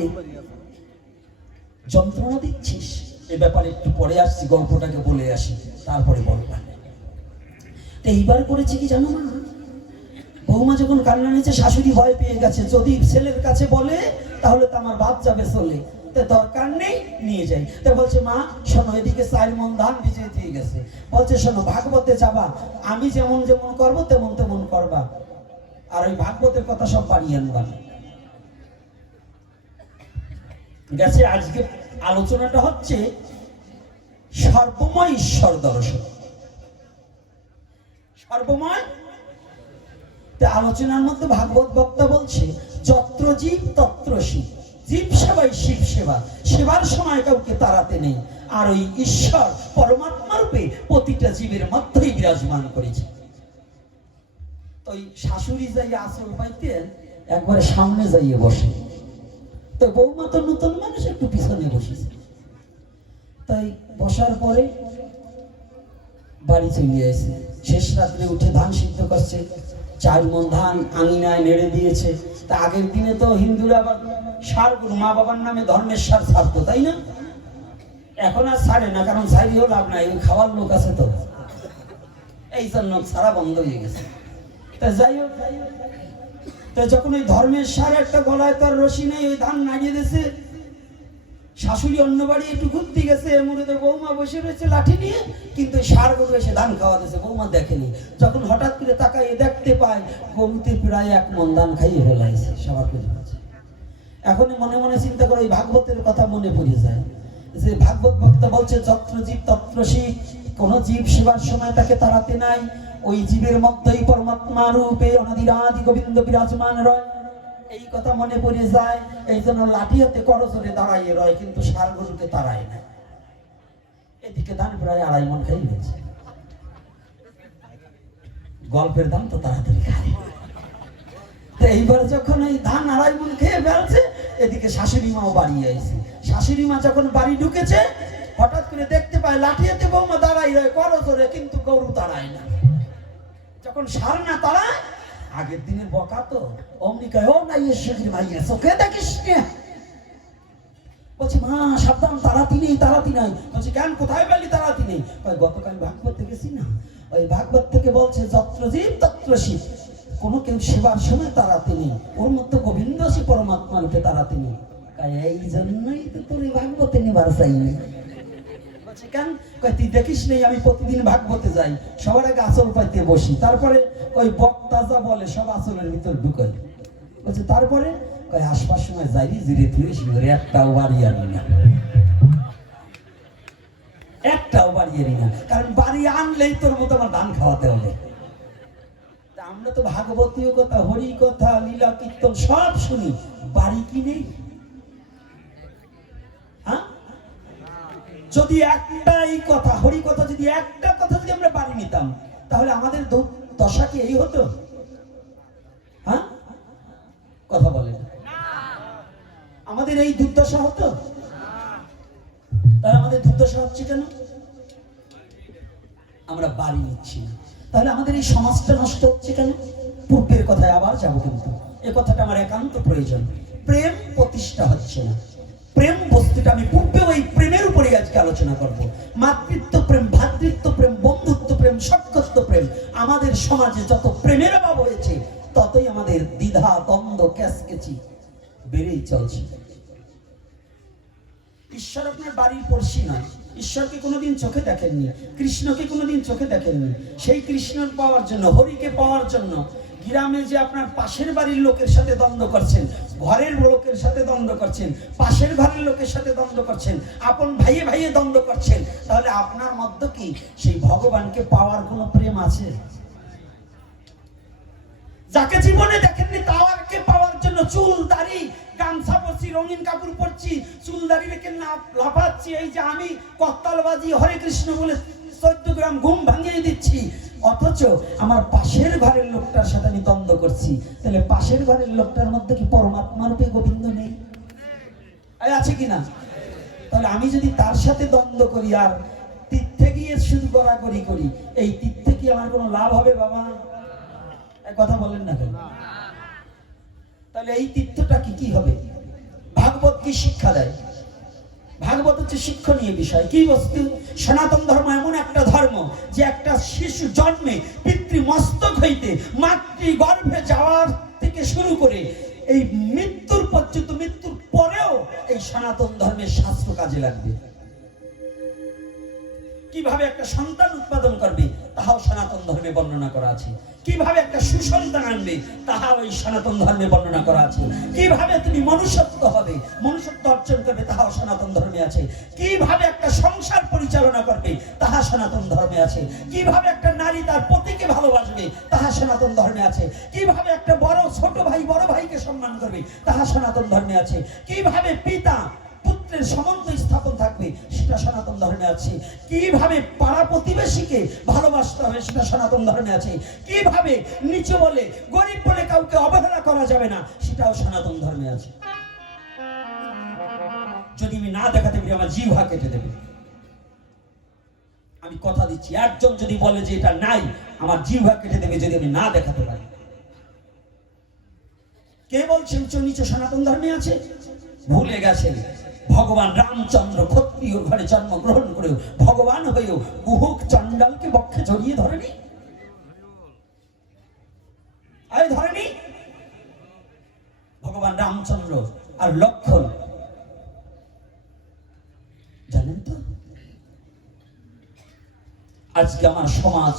যন্ত্রণা দিচ্ছিস। এ ব্যাপারে একটু পরে আসছি, গল্পটাকে বলে আসি, তারপরে বলবো। এইবার করেছে কি জানো না, বৌমা যখন কান্না নিচ্ছে, শাশুড়ি ভয় পেয়ে গেছে, যদি ছেলের কাছে বলে তাহলে তো আমার বাদ যাবে চলে, তো দরকার নেই, নিয়ে যাই। তো বলছে, মা শোনো, এদিকে 4 মণ ধান ভিজিয়ে দিয়ে গেছে, বলছে শোনো, ভাগবতে যাবা, আমি যেমন যেমন করবো তেমন তেমন করবা, আর ওই ভাগবতের কথা সব বাড়িয়ে আনবা। গেছে। আজকে আলোচনাটা হচ্ছে সর্বময় ঈশ্বর দর্শন। সর্বময় আলোচনার মধ্যে ভাগবত বক্তা বলছে, যত্র জীব তত্র শিব, জীব সেবাই শিব সেবা, সেবার সময় কাউকে তাড়াতে নেই। আর ওই ঈশ্বর পরমাত্মা রূপে প্রতিটা জীবের মধ্যেই বিরাজমান করেছে। তো ওই শাশুড়ি যাইয়ে আসল পাইতেন, একবারে সামনে যাইয়ে বসে, তো বৌমা তো নতুন মানুষ, একটু পিছনে বসেছে। তাই বসার পরে বাড়ি চলে এসে শেষ রাত্রে উঠে ধান সিদ্ধ করছে, 4 মণ ধান আঙিনায় নেড়ে দিয়েছে। তা আগের দিনে তো হিন্দুরা আবার সার গরু মা বাবার নামে ধর্মের সার ছাড়তো, তাই না? এখন আর ছাড়ে না, কারণ ছাড়িয়েও লাভ নাই, ওই খাওয়ার লোক আছে তো, এই জন্য ছাড়া বন্ধ হয়ে গেছে। তা যাই হোক, তো যখন ওই ধর্মের সার একটা গলায় তার রশি নেই, ওই ধান নাড়িয়ে দিয়েছে, শাশুড়ি অন্য বাড়ি একটু ঘুরতে গেছে, এর মধ্যে তো বৌমা বসে রয়েছে লাঠি নিয়ে, কিন্তু সার গরু এসে ধান খাওয়া দিয়েছে, বৌমা দেখেনি। যখন হঠাৎ করে তাকায় দেখতে পায় গরুতে প্রায় 1 মণ ধান খাইয়ে ফেলাইছে, সবার করে। এখনই মনে মনে চিন্তা করে ওই ভাগবতের কথা মনে পড়ে যায় যে ভাগবত ভক্ত বলছে যত্র জীব তত্র শিব, কোন জীব সেবার সময় তাকে তাড়াতে নাই, ওই জীবের মধ্যেই পরমাত্মা রূপে অনাদিরাদি গোবিন্দ বিরাজমান রয়। এই কথা মনে পড়ে যায়, এই জন্য লাঠি হাতে করজোরে দাঁড়াইয়ে রয়, কিন্তু ষাঁড় গরুকে তাড়ায় না। এদিকে ধান প্রায় 2.5 মণ খাই হয়েছে। গল্পের দাম তো তাড়াতাড়ি খায়। এইবার যখন এই ধান 2.5 মণ খেয়ে ফেলছে, এদিকে শাশুড়ি মাও বাড়ি আইছে। শাশুড়ি মা যখন বাড়ি ঢুকেছে, হঠাৎ করে দেখতে পায় লাঠি হাতে বৌমা দাঁড়াই রয় করজোরে, কিন্তু গরু তাড়ায় না। যখন ষাঁড় না তাড়ায়, আগের দিনের বকা তো অমনি কয়, ও নাই এসে মাইয়া চোখে দেখিস না। বলছি মা সাবধান, তাড়াতি নেই তাড়াতি নাই। বলছি কেন, কোথায় পেলি তাড়াতি নেই? গতকাল ভাগবতে গেছি না, ওই ভাগবত থেকে বলছে যত্র জীব তত্র শিব, কোনো কেউ সেবার সময় তাড়াতে নেই, ওর মধ্যে গোবিন্দ আছে পরমাত্মা রূপে তাড়াতে নেই। এই জন্যই তো তোর এই ভাগবতে নেবার চাইনি। বলছে কেন? তুই দেখিস নেই আমি প্রতিদিন ভাগবতে যাই, সবার আগে আঁচল পাইতে বসি, তারপরে ওই বক্তা যা বলে সব আঁচলের ভিতর ঢুকাই। বলছে তারপরে আসবার সময় যাই জিরে ফিরে শিবরে একটাও বাড়ি আনি না, একটাও বাড়ি আনি না, কারণ বাড়ি আনলেই তোর মতো আমার ধান খাওয়াতে হবে। আমরা তো ভাগবতীয় কথা, হরি কথা, লীলা কীর্তন সব শুনি, বাড়ি কি নেই? হ্যাঁ, যদি একটাই কথা, হরি কথা, যদি একটা কথা যদি আমরা বাড়ি নিতাম, তাহলে আমাদের দশা কি এই হতো? হ্যাঁ, কথা বলেন, আমাদের এই দুর্দশা হতো? তাহলে আমাদের দুর্দশা হচ্ছে কেন? আমরা বাড়ি নিচ্ছি না। তাহলে আমাদের এই সমাজটা নষ্ট হচ্ছে কেন? পূর্বের কথায় আবার যাবো, কিন্তু এই কথাটা আমার একান্ত প্রয়োজন। প্রেম প্রতিষ্ঠা হচ্ছে না। প্রেম বস্তুটা আমি পূর্বে ওই প্রেমের উপরে আজকে আলোচনা করব। মাতৃত্ব প্রেম, ভ্রাতৃত্ব প্রেম, বন্ধুত্ব প্রেম, সখ্যত্ব প্রেম। আমাদের সমাজে যত প্রেমের অভাব হয়েছে, ততই আমাদের দ্বিধা দ্বন্দ্ব ক্যাচকেচি বেড়েই চলছে। ঈশ্বর আপনার বাড়ির পড়শি নয়, ঈশ্বরকে কোনোদিন চোখে দেখেননি, কৃষ্ণকে কোনোদিন চোখে দেখেননি। সেই কৃষ্ণর পাওয়ার জন্য, হরিকে পাওয়ার জন্য গ্রামে যে আপনার পাশের বাড়ির লোকের সাথে দ্বন্দ্ব করছেন, ঘরের লোকের সাথে দ্বন্দ্ব করছেন, পাশের ঘরের লোকের সাথে দ্বন্দ্ব করছেন, আপন ভাইয়ে ভাইয়ে দ্বন্দ্ব করছেন, তাহলে আপনার মধ্যে কি সেই ভগবানকে পাওয়ার কোনো প্রেম আছে? যাকে জীবনে দেখেননি তাকে পাওয়ার জন্য চুল দাড়ি গামছা পরছি, রঙিন কাপড় পরছি, চুল দাড়ি রেখে লাফাচ্ছি, এই যে আমি করতালবাজি হরে কৃষ্ণ বলে 14 গ্রাম ঘুম ভাঙিয়ে দিচ্ছি, অথচ আমার পাশের ঘরের লোকটার সাথে আমি দ্বন্দ্ব করছি। তাহলে পাশের ঘরের লোকটার মধ্যে কি পরমাত্মা রূপে গোবিন্দ নেই? আছে কিনা? তাহলে আমি যদি তার সাথে দ্বন্দ্ব করি আর তীর্থে গিয়ে শুধু গড়াগড়ি করি, এই তীর্থে কি আমার কোনো লাভ হবে বাবা? কথা বলেন না কেন? তাহলে এই তীর্থটা কি হবে? ভাগবত কি শিক্ষা দেয়? ভাগবত হচ্ছে শিক্ষণীয় বিষয়। কি বস্তু? সনাতন ধর্ম এমন একটা ধর্ম যে একটা শিশু জন্মে পিতৃমস্তক হইতে মাতৃগর্ভে যাওয়ার থেকে শুরু করে এই মৃত্যুর পর্যন্ত, মৃত্যুর পরেও এই সনাতন ধর্মের শাস্ত্র কাজে লাগবে। কিভাবে একটা সন্তান উৎপাদন করবে তাহাও সনাতন ধর্মে বর্ণনা করা আছে। কিভাবে একটা সুসন্তান আনবে তাহাও এই সনাতন ধর্মে বর্ণনা করা আছে। কিভাবে তুমি মনুষ্যত্ব হবে, মনুষ্যত্ব অর্জন করবে তাহাও সনাতন ধর্মে আছে। কিভাবে একটা সংসার পরিচালনা করবে তাহা সনাতন ধর্মে আছে। কিভাবে একটা নারী তার পতিকে ভালোবাসবে তাহা সনাতন ধর্মে আছে। কিভাবে একটা বড় ছোট ভাই বড় ভাইকে সম্মান করবে তাহা সনাতন ধর্মে আছে। কিভাবে পিতা পুত্রের সম্বন্ধ স্থাপন থাকবে সেটা সনাতন ধর্মে আছে। কিভাবে পাড়া প্রতিবেশীকে ভালোবাসতে হবে সেটা সনাতন ধর্মে আছে। কিভাবে নিচু বলে গরিব বলে কাউকে অবহেলা করা যাবে না সেটাও সনাতন ধর্মে আছে। যদি আমি না দেখাতে পারি আমার জিহ্বা কেটে দেবে। আমি কথা দিচ্ছি, একজন যদি বলে যে এটা নাই, আমার জিহ্বা কেটে দেবে যদি আমি না দেখাতে পারি। কে বলছে উচ্চ নিচু সনাতন ধর্মে আছে? ভুলে গেছেন ভগবান রামচন্দ্র ক্ষত্রিয় ঘরে জন্মগ্রহণ করেও, ভগবান হয়েও গুহুক চণ্ডালকে বক্ষে জড়িয়ে ধরেনি। আরে ধরেনি? ভগবান রামচন্দ্র আর লক্ষণ জানেন তো? আজকে আমার সমাজ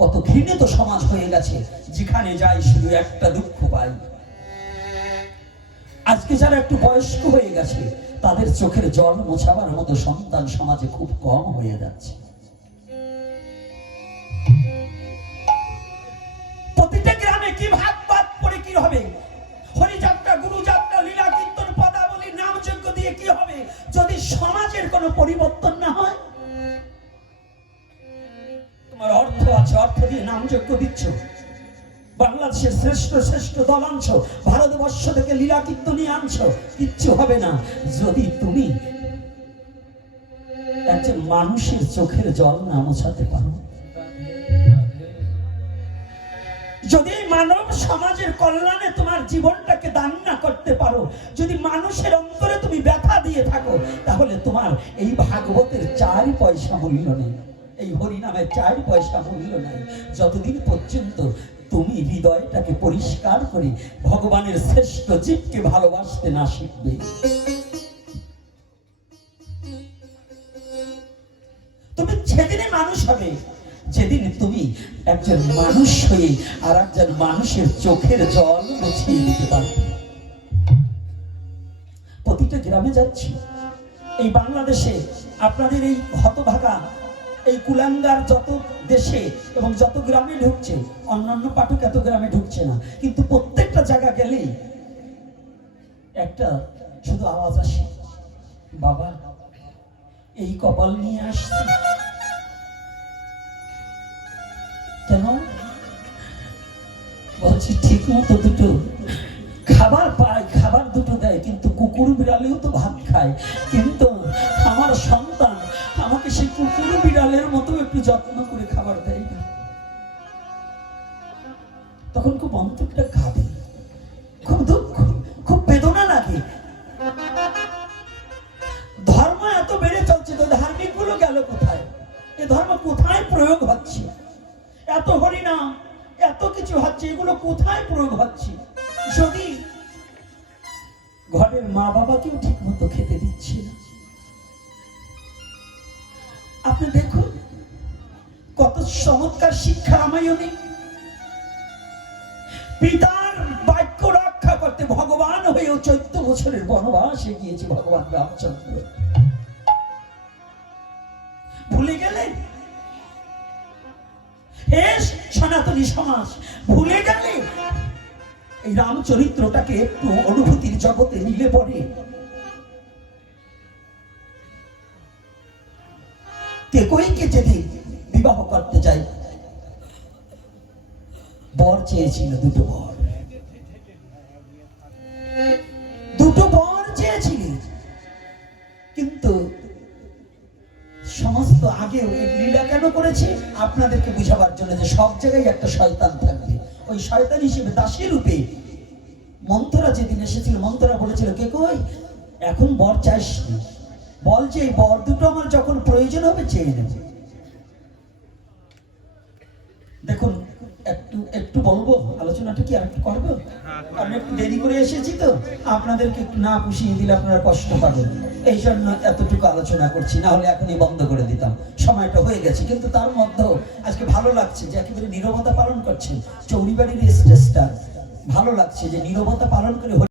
কত ঘৃণিত সমাজ হয়ে গেছে, যেখানে যাই শুধু একটা দুঃখ পাই। আজকে যারা একটু বয়স্ক হয়ে গেছে তাদের চোখের জল মোছাবার মতো সন্তান সমাজে খুব কম হয়ে যাচ্ছে। প্রতিটা গ্রামে কি ভাগ বাদ পড়ে কি হবে? হরিযাত্রা, গুরুযাত্রা, লীলা কীর্তন, পদাবলী, নামযজ্ঞ দিয়ে কি হবে যদি সমাজের কোনো পরিবর্তন না হয়? তোমার অর্থ আছে, অর্থ দিয়ে নামযজ্ঞ দিচ্ছ, বাংলাদেশের শ্রেষ্ঠ শ্রেষ্ঠ দল আনছ, ভারতবর্ষ থেকে লীলা কীর্তনী আনছ, কিচ্ছু হবে না যদি তুমি একজন মানুষের চোখের জল না মোছাতে পারো। যদি মানব সমাজের কল্যাণে তোমার জীবনটাকে দান না করতে পারো, যদি মানুষের অন্তরে তুমি ব্যথা দিয়ে থাকো, তাহলে তোমার এই ভাগবতের 4 পয়সা মূল্য নেই, এই হরিনামের 4 পয়সা মূল্য নাই, যতদিন পর্যন্ত তুমি হৃদয়টাকে পরিষ্কার করে ভগবানের শ্রেষ্ঠ জীবকে ভালোবাসতে না শিখবে। তুমি সেদিনে মানুষ হবে যেদিন তুমি একজন মানুষ হয়ে আর একজন মানুষের চোখের জল মুছিয়ে দিতে পারবে। প্রতিটা গ্রামে যাচ্ছি, এই বাংলাদেশে আপনাদের এই হতভাগা এই কুলাঙ্গার যত দেশে এবং যত গ্রামে ঢুকছে, অন্যান্য পাঠক এত গ্রামে ঢুকছে না, কিন্তু প্রত্যেকটা জায়গা গেলেই একটা শুধু আওয়াজ আসে, বাবা এই কপাল নিয়ে আসছি। কেন? বলছি ঠিক মতো দুটো খাবার পায়, খাবার দুটো দেয়, কিন্তু কুকুর বিড়ালেও তো ভাত খায়, কিন্তু আমার সন্তান আমাকে সেই কুকুর বিড়ালের মতো একটু যত্ন করে খাবার দেয় না। তখন খুব অন্তরটা কাঁদে, খুব দুঃখ, খুব বেদনা লাগে। ধর্ম এত বেড়ে চলছে তো ধার্মিক গুলো গেল কোথায়? এ ধর্ম কোথায় প্রয়োগ হচ্ছে? এত হরিনাম, এত কিছু হচ্ছে, এগুলো কোথায় প্রয়োগ হচ্ছে? যদি ঘরের মা বাবাকেও ঠিক মতো খেতে দিচ্ছে না। আপনি দেখুন কত চমৎকার শিক্ষা রামায়ণে। পিতার বাক্য রক্ষা করতে ভগবান হয়েও 14 বছরের বনবাসে গিয়েছে ভগবান রামচন্দ্র। ভুলে গেলেন? হে সনাতনী সমাজ, ভুলে গেলে এই রামচরিত্রটাকে একটু অনুভূতির জগতে নিলে পরে কেকইকে যদি বিবাহ করতে চাই, বর চেয়েছিল দুটো বর, দুটো বর চেয়েছিল, কিন্তু সমস্ত আগে লীলা কেন করেছে আপনাদেরকে বুঝাবার জন্য যে সব জায়গায় একটা শয়তান থাকবে। ওই শয়তান হিসেবে দাসী রূপে মন্থরা যেদিন এসেছিল, মন্থরা বলেছিল কে কই এখন বর চাইস, বল যে এই বর দুটো আমার যখন প্রয়োজন হবে চেয়ে নেব। দেখুন একটু একটু বলবো, আলোচনাটা কি আর একটু করবো? আমি একটু দেরি করে এসেছি তো, আপনাদেরকে একটু না পুষিয়ে দিলে আপনারা কষ্ট পাবেন, এই জন্য এতটুকু আলোচনা করছি, না হলে এখনই বন্ধ করে দিতাম, সময়টা হয়ে গেছে। কিন্তু তার মধ্যেও আজকে ভালো লাগছে যে একেবারে নীরবতা পালন করছেন চৌরিবাড়ির স্টেজটা, ভালো লাগছে যে নীরবতা পালন করে